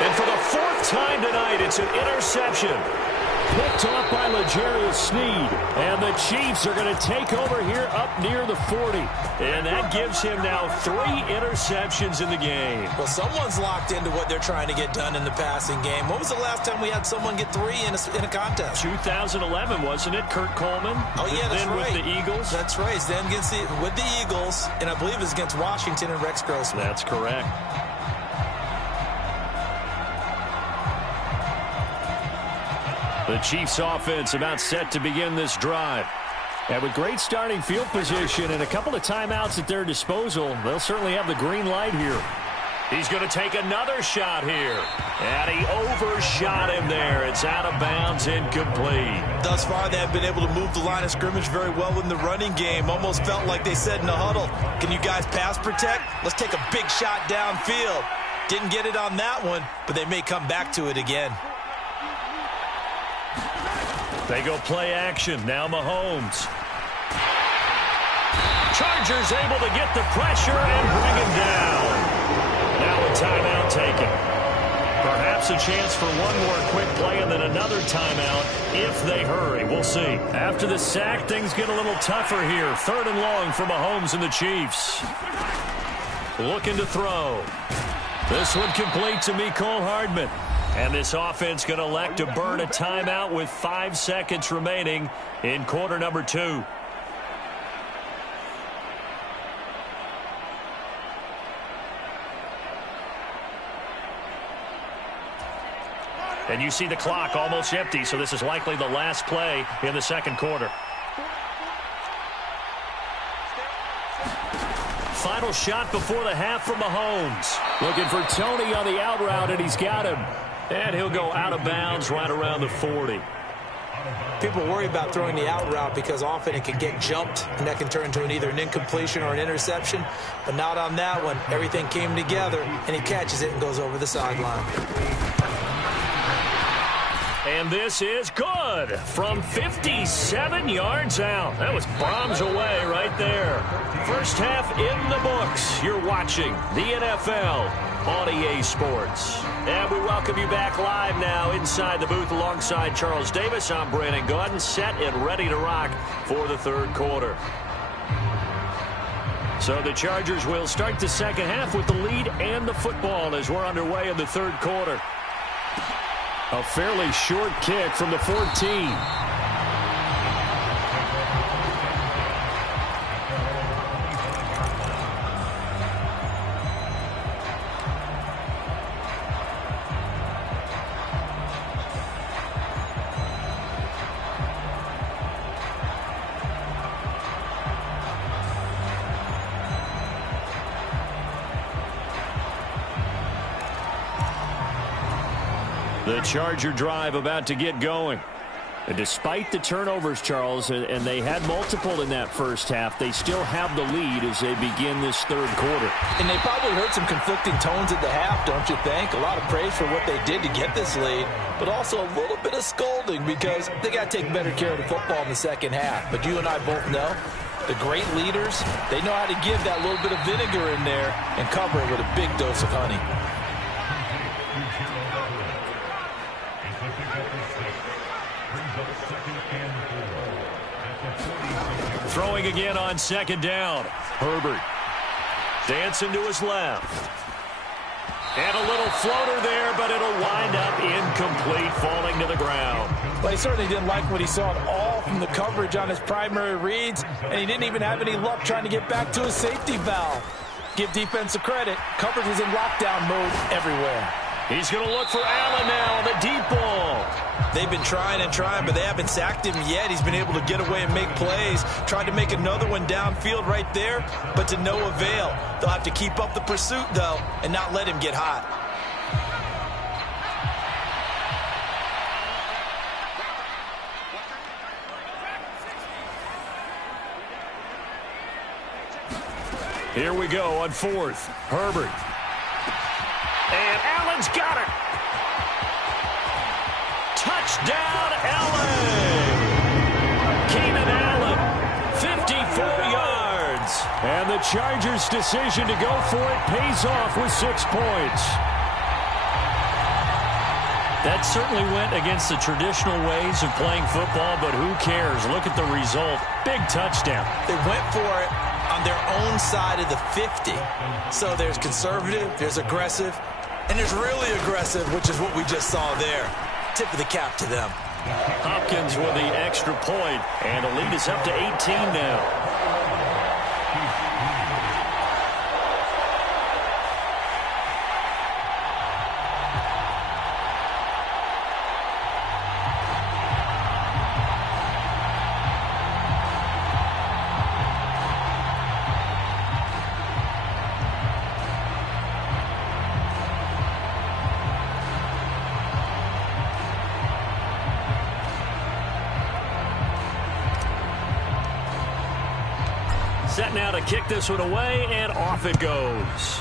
And for the fourth time tonight, it's an interception. Picked off by L'Jarius Sneed. And the Chiefs are going to take over here up near the 40. And that gives him now 3 interceptions in the game. Well, someone's locked into what they're trying to get done in the passing game. When was the last time we had someone get 3 in a contest? 2011, wasn't it? Kurt Coleman. Oh, yeah, that's then right. with the Eagles. That's right. Then with the Eagles, and I believe it was against Washington and Rex Grossman. That's correct. The Chiefs offense about set to begin this drive. And with great starting field position and a couple of timeouts at their disposal, they'll certainly have the green light here. He's going to take another shot here. And he overshot him there. It's out of bounds, incomplete. Thus far, they have been able to move the line of scrimmage very well in the running game. Almost felt like they said in the huddle, can you guys pass protect? Let's take a big shot downfield. Didn't get it on that one, but they may come back to it again. They go play action. Now Mahomes. Chargers able to get the pressure and bring him down. Now a timeout taken. Perhaps a chance for one more quick play and then another timeout if they hurry. We'll see. After the sack, things get a little tougher here. 3rd and long for Mahomes and the Chiefs. Looking to throw. This one complete to Mecole Hardman. And this offense going to elect to burn a timeout with 5 seconds remaining in quarter number 2. And you see the clock almost empty, so this is likely the last play in the second quarter. Final shot before the half from Mahomes. Looking for Tony on the out route, and he's got him. And he'll go out of bounds right around the 40. People worry about throwing the out route because often it can get jumped, and that can turn into either an incompletion or an interception. But not on that one. Everything came together, and he catches it and goes over the sideline. And this is good from 57 yards out. That was bombs away right there. First half in the books. You're watching the NFL on EA Sports. And we welcome you back live now inside the booth alongside Charles Davis. I'm Brandon Gaudin, set and ready to rock for the third quarter. So the Chargers will start the second half with the lead and the football as we're underway in the third quarter. A fairly short kick from the 14. The Charger drive about to get going. And despite the turnovers, Charles, and they had multiple in that first half, they still have the lead as they begin this third quarter. And they probably heard some conflicting tones at the half, don't you think? A lot of praise for what they did to get this lead, but also a little bit of scolding because they got to take better care of the football in the second half. But you and I both know the great leaders, they know how to give that little bit of vinegar in there and cover it with a big dose of honey. Throwing again on second down. Herbert dancing to his left. And a little floater there, but it'll wind up incomplete, falling to the ground. Well, he certainly didn't like what he saw at all from the coverage on his primary reads, and he didn't even have any luck trying to get back to his safety valve. Give defense a credit. Coverage was in lockdown mode everywhere. He's going to look for Allen now on the deep ball. They've been trying and trying, but they haven't sacked him yet. He's been able to get away and make plays. Tried to make another one downfield right there, but to no avail. They'll have to keep up the pursuit, though, and not let him get hot. Here we go on fourth. Herbert. And Allen's got it. Touchdown, LA. Keenan Allen, 54 yards. And the Chargers' decision to go for it pays off with 6 points. That certainly went against the traditional ways of playing football, but who cares? Look at the result. Big touchdown. They went for it on their own side of the 50. So there's conservative, there's aggressive, and there's really aggressive, which is what we just saw there. Tip of the cap to them. Hopkins with the extra point, and the lead is up to 18 now. Set now to kick this one away, and off it goes.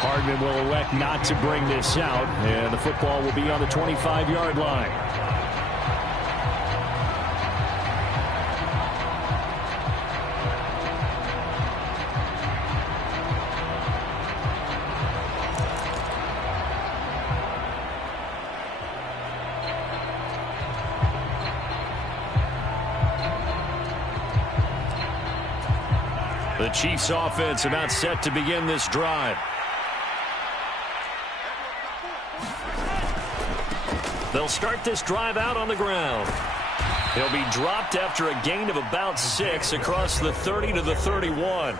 Hardman will elect not to bring this out, and the football will be on the 25-yard line. The Chiefs offense about set to begin this drive. They'll start this drive out on the ground. He'll be dropped after a gain of about 6 across the 30 to the 31.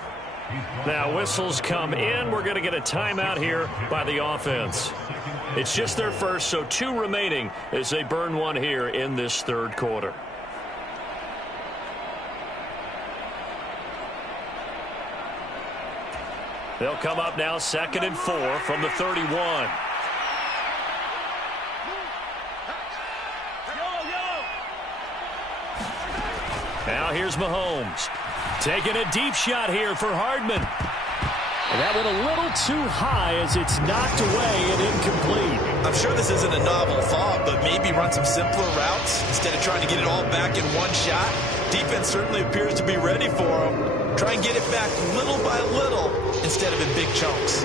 Now whistles come in. We're going to get a timeout here by the offense. It's just their first, so 2 remaining as they burn one here in this third quarter. They'll come up now 2nd and 4 from the 31. Now here's Mahomes. Taking a deep shot here for Hardman. And that went a little too high as it's knocked away and incomplete. I'm sure this isn't a novel thought, but maybe run some simpler routes instead of trying to get it all back in one shot. Defense certainly appears to be ready for him. Try and get it back little by little instead of in big chunks.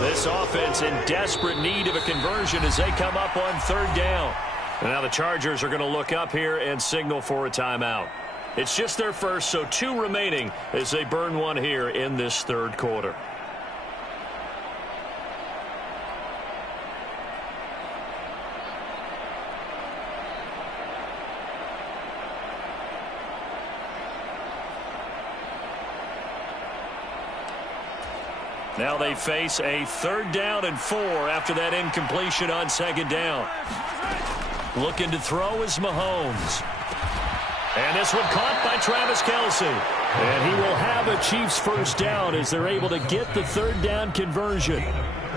This offense in desperate need of a conversion as they come up on 3rd down. And now the Chargers are going to look up here and signal for a timeout. It's just their first, so 2 remaining as they burn one here in this third quarter. Now they face a 3rd down and 4 after that incompletion on 2nd down. Looking to throw is Mahomes. And this one caught by Travis Kelce. And he will have a Chiefs first down as they're able to get the 3rd down conversion.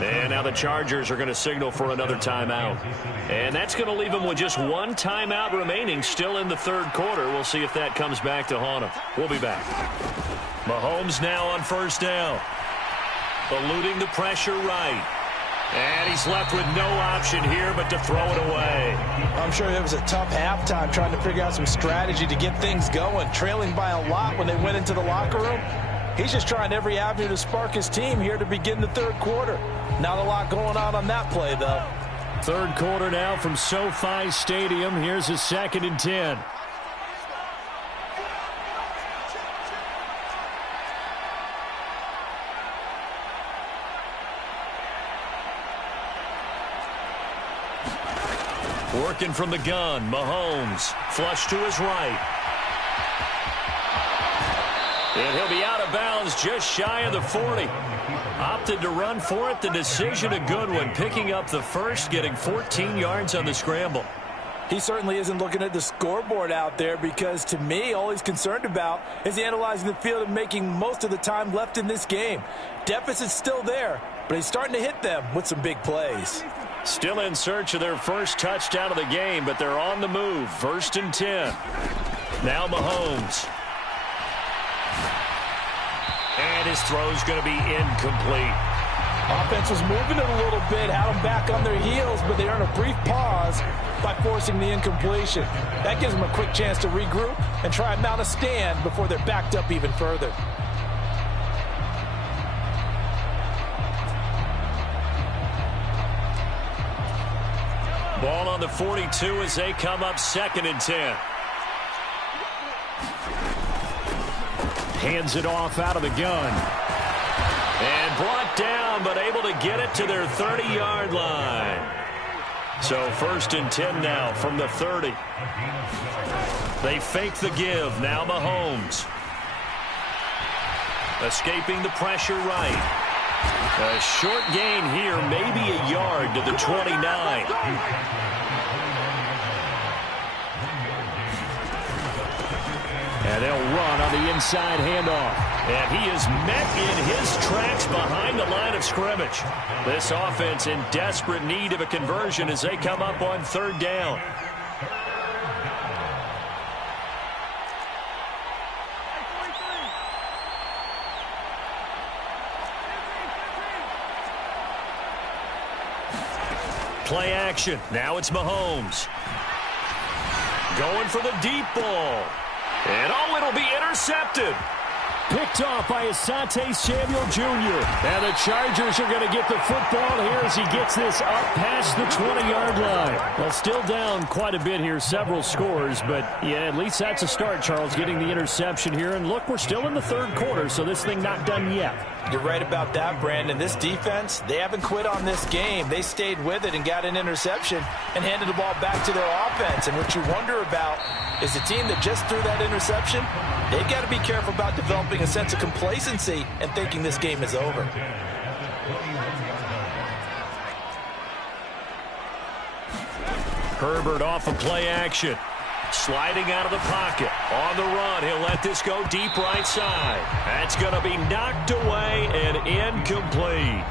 And now the Chargers are going to signal for another timeout. And that's going to leave them with just 1 timeout remaining still in the third quarter. We'll see if that comes back to haunt them. We'll be back. Mahomes now on 1st down. Eluding the pressure right. And he's left with no option here but to throw it away. I'm sure it was a tough halftime trying to figure out some strategy to get things going. Trailing by a lot when they went into the locker room. He's just trying every avenue to spark his team here to begin the third quarter. Not a lot going on that play, though. Third quarter now from SoFi Stadium. Here's a 2nd and 10. Working from the gun, Mahomes. Flush to his right. And he'll be out of bounds just shy of the 40. Opted to run for it. The decision a good one. Picking up the first, getting 14 yards on the scramble. He certainly isn't looking at the scoreboard out there because, to me, all he's concerned about is analyzing the field and making most of the time left in this game. Deficit's still there, but he's starting to hit them with some big plays. Still in search of their first touchdown of the game, but they're on the move. 1st and 10. Now Mahomes. And his throw's going to be incomplete. Offense was moving it a little bit, had them back on their heels, but they earned a brief pause by forcing the incompletion. That gives them a quick chance to regroup and try and mount a stand before they're backed up even further. Ball on the 42 as they come up 2nd and 10. Hands it off out of the gun. And brought down, but able to get it to their 30-yard line. So 1st and 10 now from the 30. They fake the give. Now Mahomes. Escaping the pressure right. A short gain here, maybe a yard to the 29. And they'll run on the inside handoff. And he is met in his tracks behind the line of scrimmage. This offense in desperate need of a conversion as they come up on 3rd down. Play action. Now it's Mahomes. Going for the deep ball. And it'll be intercepted. Picked off by Asante Samuel Jr. And the Chargers are going to get the football here as he gets this up past the 20-yard line. Well, still down quite a bit here, several scores, but yeah, at least that's a start, Charles, getting the interception here. And look, we're still in the 3rd quarter, so this thing not done yet. You're right about that, Brandon. This defense, they haven't quit on this game. They stayed with it and got an interception and handed the ball back to their offense. And what you wonder about is the team that just threw that interception, they've got to be careful about developing a sense of complacency and thinking this game is over. Herbert off of play action. Sliding out of the pocket. On the run, he'll let this go deep right side. That's going to be knocked away and incomplete.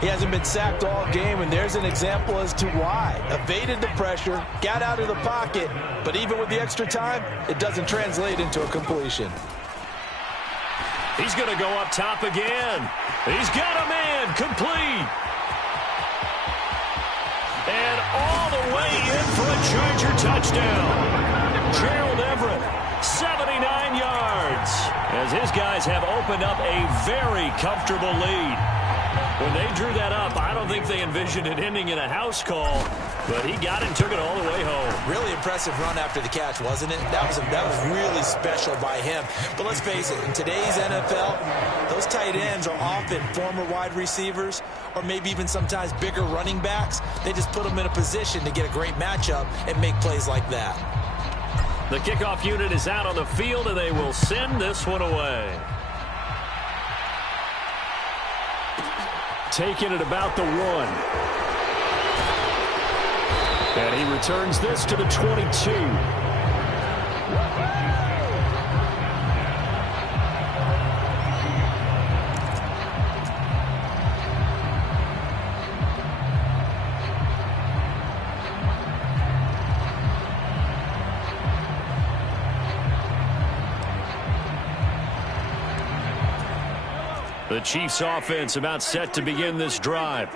He hasn't been sacked all game, and there's an example as to why. Evaded the pressure, got out of the pocket, but even with the extra time, it doesn't translate into a completion. He's going to go up top again. He's got a man complete. And all the way in for a Charger touchdown. Gerald Everett, 79 yards, as his guys have opened up a very comfortable lead. When they drew that up, I don't think they envisioned it ending in a house call, but he got it and took it all the way home. Really impressive run after the catch, wasn't it? That was really special by him. But let's face it, in today's NFL, those tight ends are often former wide receivers or maybe even sometimes bigger running backs. They just put them in a position to get a great matchup and make plays like that. The kickoff unit is out on the field, and they will send this one away. Taking it about the 1. And he returns this to the 22. The Chiefs offense about set to begin this drive.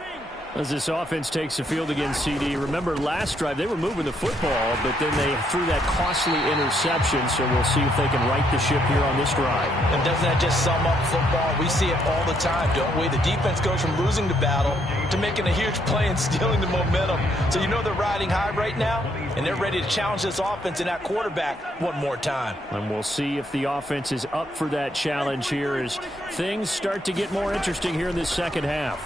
As this offense takes the field against CD, remember last drive they were moving the football, but then they threw that costly interception, so we'll see if they can right the ship here on this drive. And doesn't that just sum up football? We see it all the time, don't we? The defense goes from losing the battle to making a huge play and stealing the momentum. So you know they're riding high right now, and they're ready to challenge this offense and that quarterback one more time. And we'll see if the offense is up for that challenge here as things start to get more interesting here in this second half.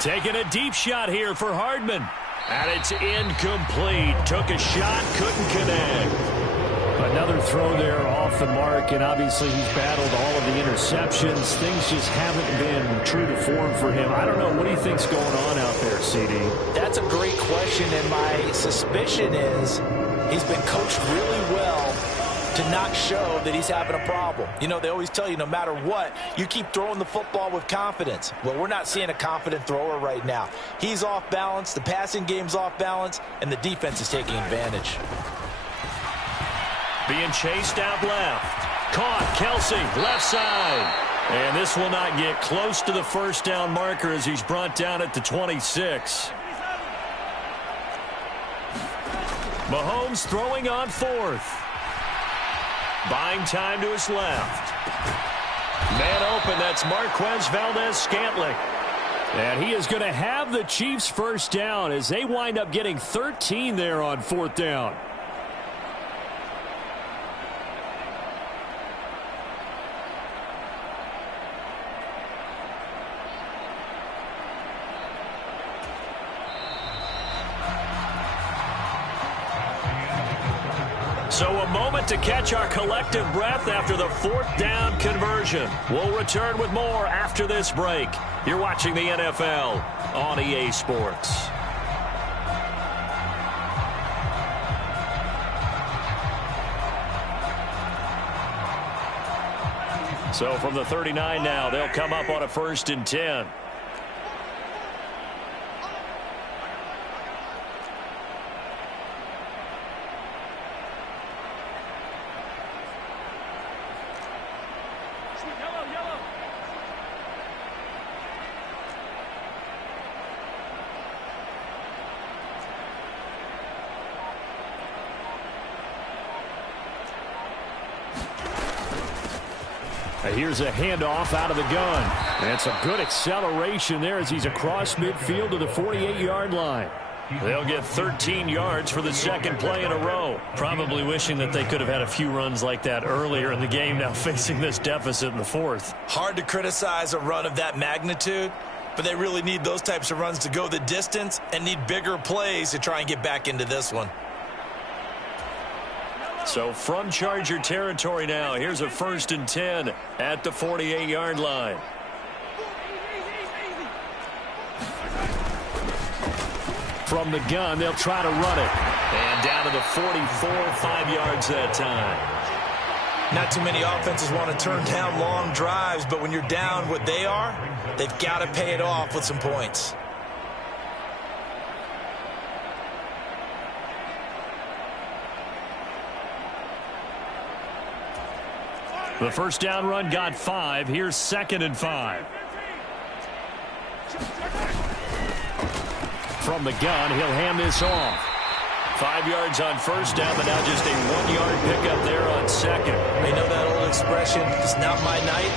Taking a deep shot here for Hardman. And it's incomplete. Took a shot, couldn't connect. A Another throw there off the mark, and obviously he's battled all of the interceptions. Things just haven't been true to form for him. I don't know. What do you think's going on out there, CD? That's a great question, and my suspicion is he's been coached really well to not show that he's having a problem. You know, they always tell you no matter what, you keep throwing the football with confidence. Well, we're not seeing a confident thrower right now. He's off balance, the passing game's off balance, and the defense is taking advantage. Being chased out left. Caught, Kelsey, left side. And this will not get close to the first down marker as he's brought down at the 26. Mahomes throwing on fourth. Buying time to his left. Man open, that's Marquez Valdes-Scantling. And he is going to have the Chiefs first down as they wind up getting 13 there on fourth down. So a moment to catch our collective breath after the fourth down conversion. We'll return with more after this break. You're watching the NFL on EA Sports. So from the 39 now, they'll come up on a 1st and 10. Here's a handoff out of the gun. And some good acceleration there as he's across midfield to the 48-yard line. They'll get 13 yards for the second play in a row. Probably wishing that they could have had a few runs like that earlier in the game, now facing this deficit in the fourth. Hard to criticize a run of that magnitude, but they really need those types of runs to go the distance and need bigger plays to try and get back into this one. So from Charger territory now, here's a 1st and 10 at the 48-yard line. From the gun, they'll try to run it. And down to the 44, 5 yards that time. Not too many offenses want to turn down long drives, but when you're down what they are, they've got to pay it off with some points. The first down run got 5. Here's 2nd and 5. From the gun, he'll hand this off. 5 yards on first down, but now just a 1-yard pickup there on second. They know that old expression, it's not my night.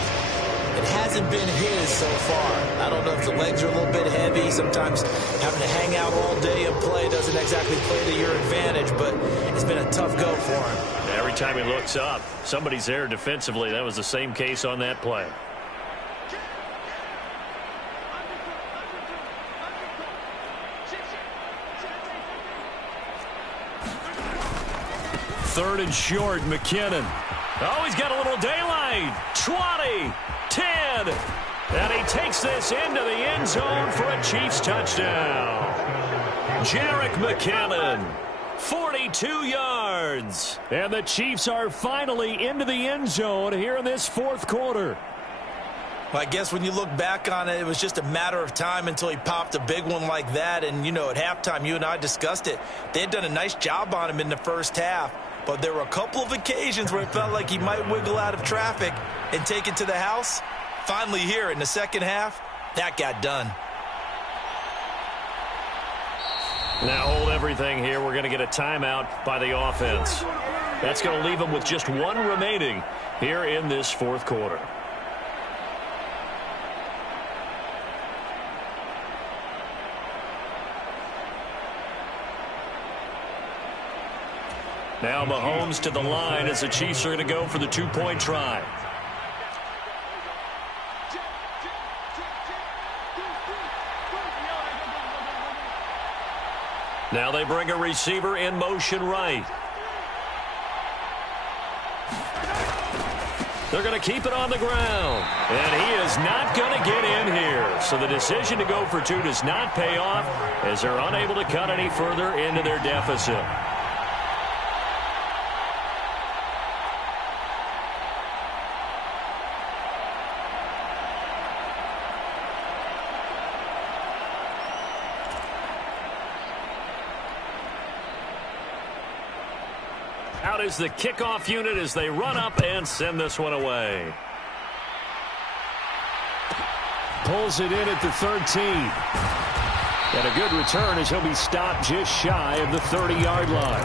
It hasn't been his so far. I don't know if the legs are a little bit heavy. Sometimes having to hang out all day and play doesn't exactly play to your advantage, but it's been a tough go for him. Every time he looks up, somebody's there defensively. That was the same case on that play. Third and short, McKinnon. Oh, he's got a little daylight. 20, 10. And he takes this into the end zone for a Chiefs touchdown. Jerick McKinnon. 42 yards. And the Chiefs are finally into the end zone here in this fourth quarter. Well, I guess when you look back on it, it was just a matter of time until he popped a big one like that. And, you know, at halftime, you and I discussed it. They had done a nice job on him in the first half. But there were a couple of occasions where it felt like he might wiggle out of traffic and take it to the house. Finally here in the second half, that got done. Now hold everything here. We're going to get a timeout by the offense. That's going to leave them with just one remaining here in this fourth quarter. Now Mahomes to the line as the Chiefs are going to go for the two-point try. Now they bring a receiver in motion right. They're going to keep it on the ground. And he is not going to get in here. So the decision to go for two does not pay off as they're unable to cut any further into their deficit. Out is the kickoff unit as they run up and send this one away. Pulls it in at the 13. And a good return as he'll be stopped just shy of the 30-yard line.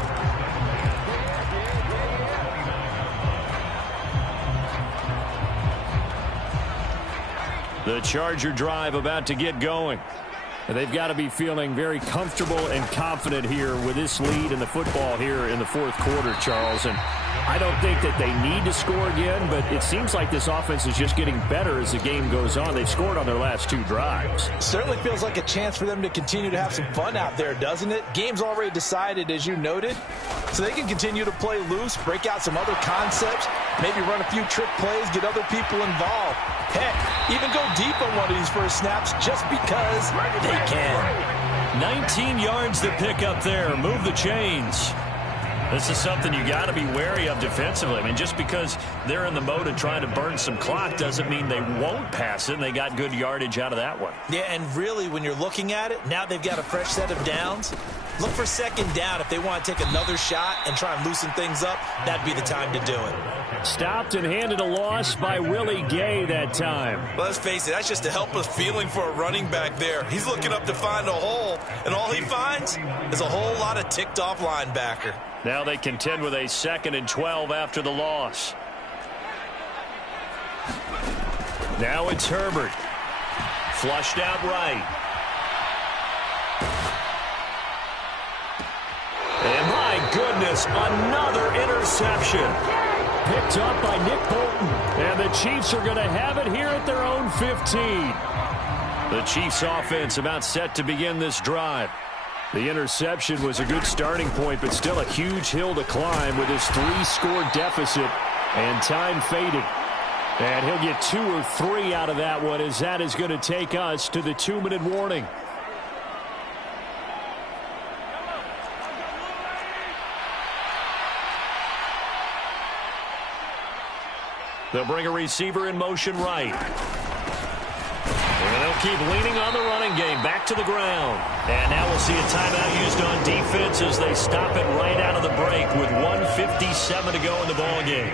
The Charger drive about to get going. And they've got to be feeling very comfortable and confident here with this lead in the football here in the fourth quarter, Charles. And I don't think that they need to score again, but it seems like this offense is just getting better as the game goes on. They've scored on their last two drives. Certainly feels like a chance for them to continue to have some fun out there, doesn't it? Game's already decided, as you noted, so they can continue to play loose, break out some other concepts, maybe run a few trick plays, get other people involved. Heck, even go deep on one of these first snaps just because they can. 19 yards to pick up there. Move the chains. This is something you got to be wary of defensively. I mean, just because they're in the mode of trying to burn some clock doesn't mean they won't pass it, and they got good yardage out of that one. Yeah, and really, when you're looking at it, now they've got a fresh set of downs. Look for second down. If they want to take another shot and try and loosen things up, that'd be the time to do it. Stopped and handed a loss by Willie Gay that time. Well, let's face it, that's just a helpless feeling for a running back there. He's looking up to find a hole, and all he finds is a whole lot of ticked-off linebacker. Now they contend with a 2nd and 12 after the loss. Now it's Herbert. Flushed out right. And my goodness, another interception. Picked up by Nick Bolton. And the Chiefs are going to have it here at their own 15. The Chiefs offense about set to begin this drive. The interception was a good starting point, but still a huge hill to climb with his 3-score deficit and time fading. And he'll get 2 or 3 out of that one, as that is going to take us to the 2-minute warning. They'll bring a receiver in motion right. And they'll keep leaning on the running game. Back to the ground. And now we'll see a timeout used on defense as they stop it right out of the break with 1:57 to go in the ball game.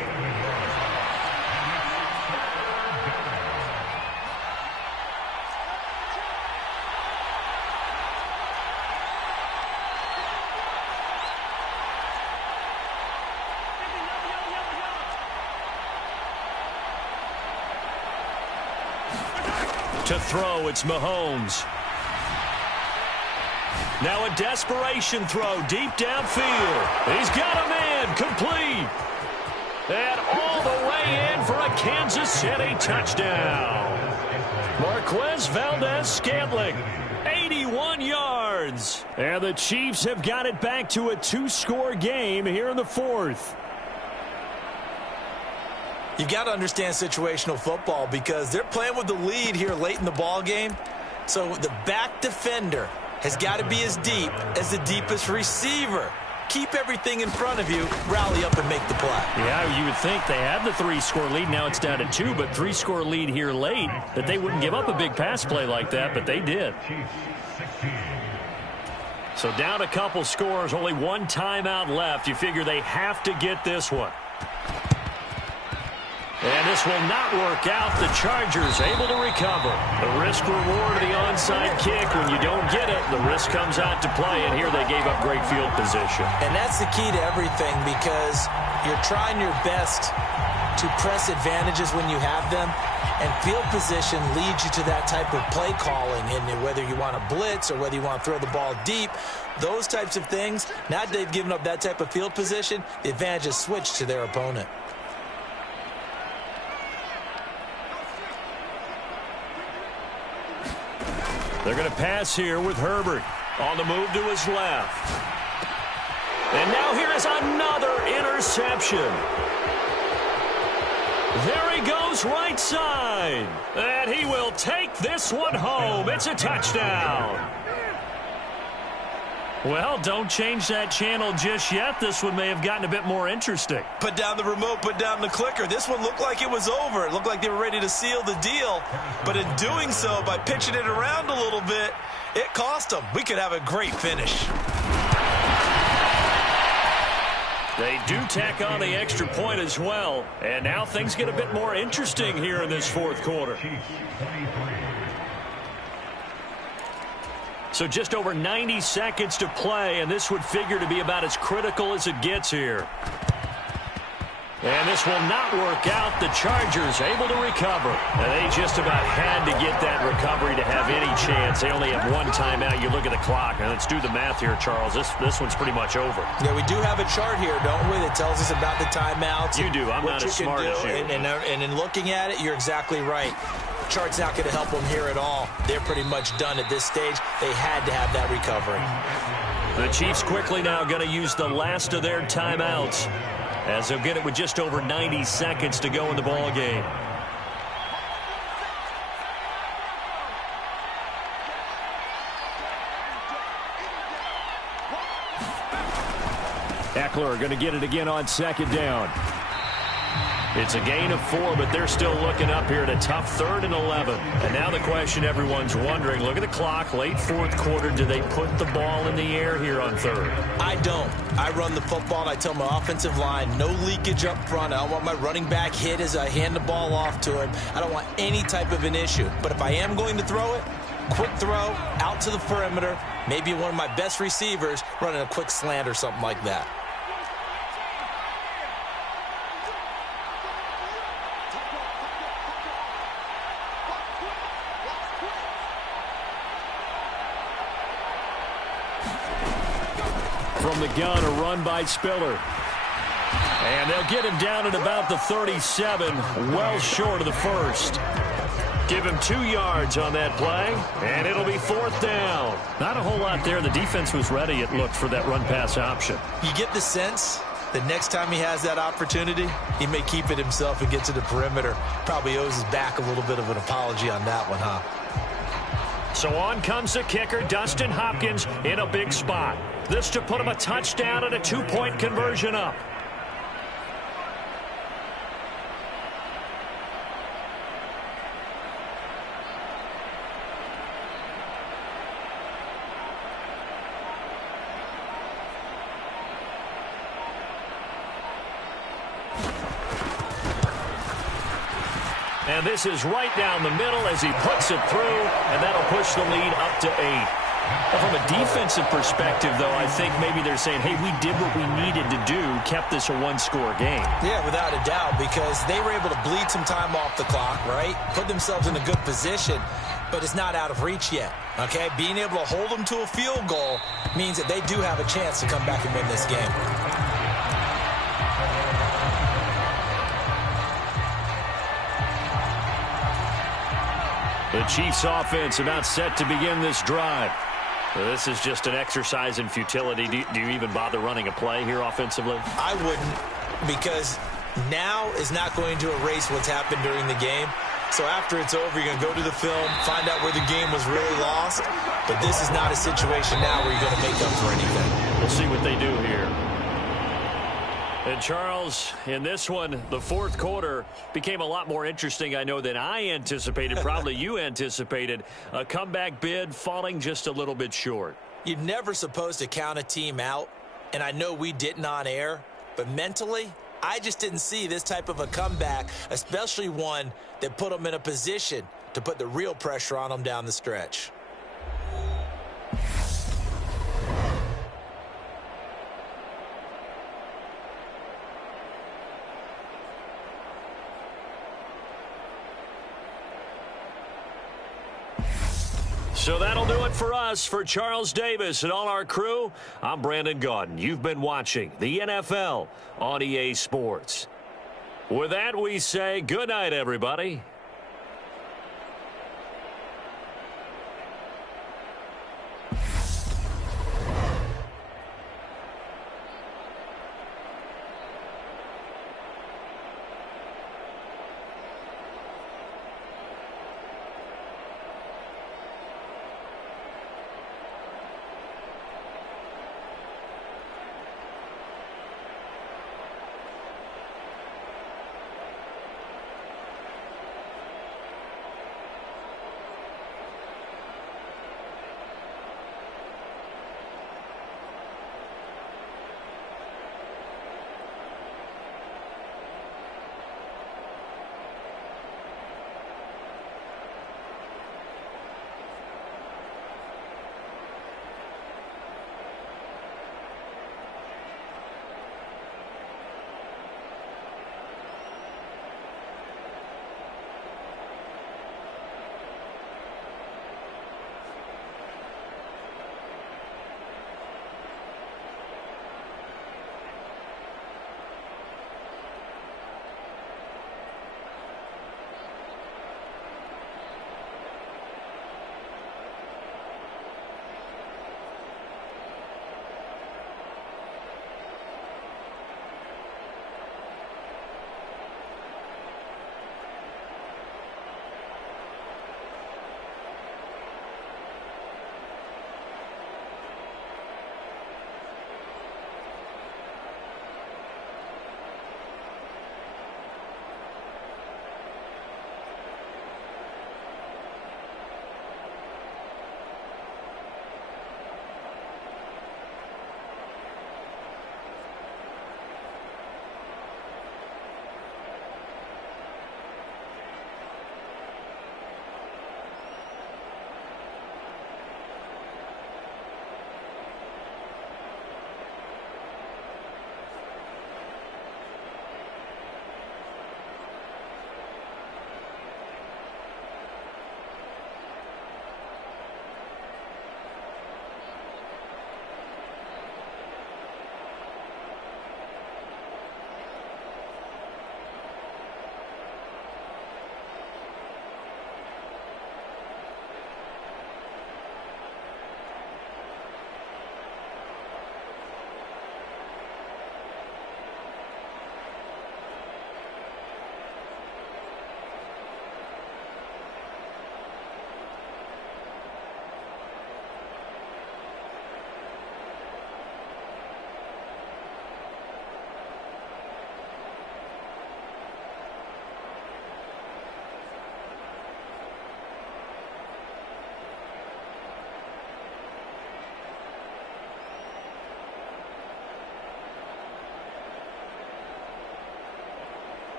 To throw, it's Mahomes. Now a desperation throw deep downfield. He's got a man, complete. And all the way in for a Kansas City touchdown. Marquez Valdez-Scantling, 81 yards. And the Chiefs have got it back to a 2-score game here in the fourth. You've got to understand situational football because they're playing with the lead here late in the ball game. So the back defender has got to be as deep as the deepest receiver. Keep everything in front of you, rally up and make the play. Yeah, you would think they had the 3-score lead. Now it's down to 2, but 3-score lead here late, that they wouldn't give up a big pass play like that, but they did. So down a couple scores, only 1 timeout left. You figure they have to get this one. And this will not work out. The Chargers able to recover. The risk-reward of the onside kick. When you don't get it, the risk comes out to play. And here they gave up great field position. And that's the key to everything because you're trying your best to press advantages when you have them. And field position leads you to that type of play calling. And whether you want to blitz or whether you want to throw the ball deep, those types of things, now that they've given up that type of field position, the advantage is switched to their opponent. They're going to pass here with Herbert on the move to his left. And now here is another interception. There he goes right side. And he will take this one home. It's a touchdown. Well, don't change that channel just yet. This one may have gotten a bit more interesting. Put down the remote, put down the clicker. This one looked like it was over. It looked like they were ready to seal the deal. But in doing so, by pitching it around a little bit, it cost them. We could have a great finish. They do tack on the extra point as well. And now things get a bit more interesting here in this fourth quarter. So just over 90 seconds to play, and this would figure to be about as critical as it gets here. And this will not work out. The Chargers able to recover. And they just about had to get that recovery to have any chance. They only have one timeout. You look at the clock. And let's do the math here, Charles. This one's pretty much over. Yeah, we do have a chart here, don't we, that tells us about the timeouts. You do. I'm not as smart as you. And in looking at it, you're exactly right. Chart's not going to help them here at all. They're pretty much done at this stage. They had to have that recovery. The Chiefs quickly now going to use the last of their timeouts, as they'll get it with just over 90 seconds to go in the ball game. Eckler going to get it again on second down. It's a gain of 4, but they're still looking up here at a tough 3rd and 11. And now the question everyone's wondering, look at the clock, late fourth quarter, do they put the ball in the air here on 3rd? I don't. I run the football, and I tell my offensive line, no leakage up front. I don't want my running back hit as I hand the ball off to him. I don't want any type of an issue. But if I am going to throw it, quick throw, out to the perimeter, maybe one of my best receivers running a quick slant or something like that. From the gun, a run by Spiller. And they'll get him down at about the 37, well short of the first. Give him 2 yards on that play, and it'll be 4th down. Not a whole lot there. The defense was ready, it looked, for that run-pass option. You get the sense that next time he has that opportunity, he may keep it himself and get to the perimeter. Probably owes his back a little bit of an apology on that one, huh? So on comes the kicker, Dustin Hopkins, in a big spot. This to put him a touchdown and a 2-point conversion up. And this is right down the middle as he puts it through, and that'll push the lead up to 8. Well, from a defensive perspective, though, I think maybe they're saying, hey, we did what we needed to do, kept this a one-score game. Yeah, without a doubt, because they were able to bleed some time off the clock, right? Put themselves in a good position, but it's not out of reach yet, okay? Being able to hold them to a field goal means that they do have a chance to come back and win this game. The Chiefs offense about set to begin this drive. This is just an exercise in futility. Do you even bother running a play here offensively? I wouldn't, because now is not going to erase what's happened during the game. So after it's over, you're going to go to the film, find out where the game was really lost. But this is not a situation now where you're going to make up for anything. We'll see what they do here. And Charles, in this one, the fourth quarter became a lot more interesting, I know, than I anticipated. Probably you anticipated. A comeback bid falling just a little bit short. You're never supposed to count a team out, and I know we didn't on air, but mentally, I just didn't see this type of a comeback, especially one that put them in a position to put the real pressure on them down the stretch. So that'll do it for us. For Charles Davis and all our crew, I'm Brandon Gaudin. You've been watching the NFL on EA Sports. With that, we say good night, everybody.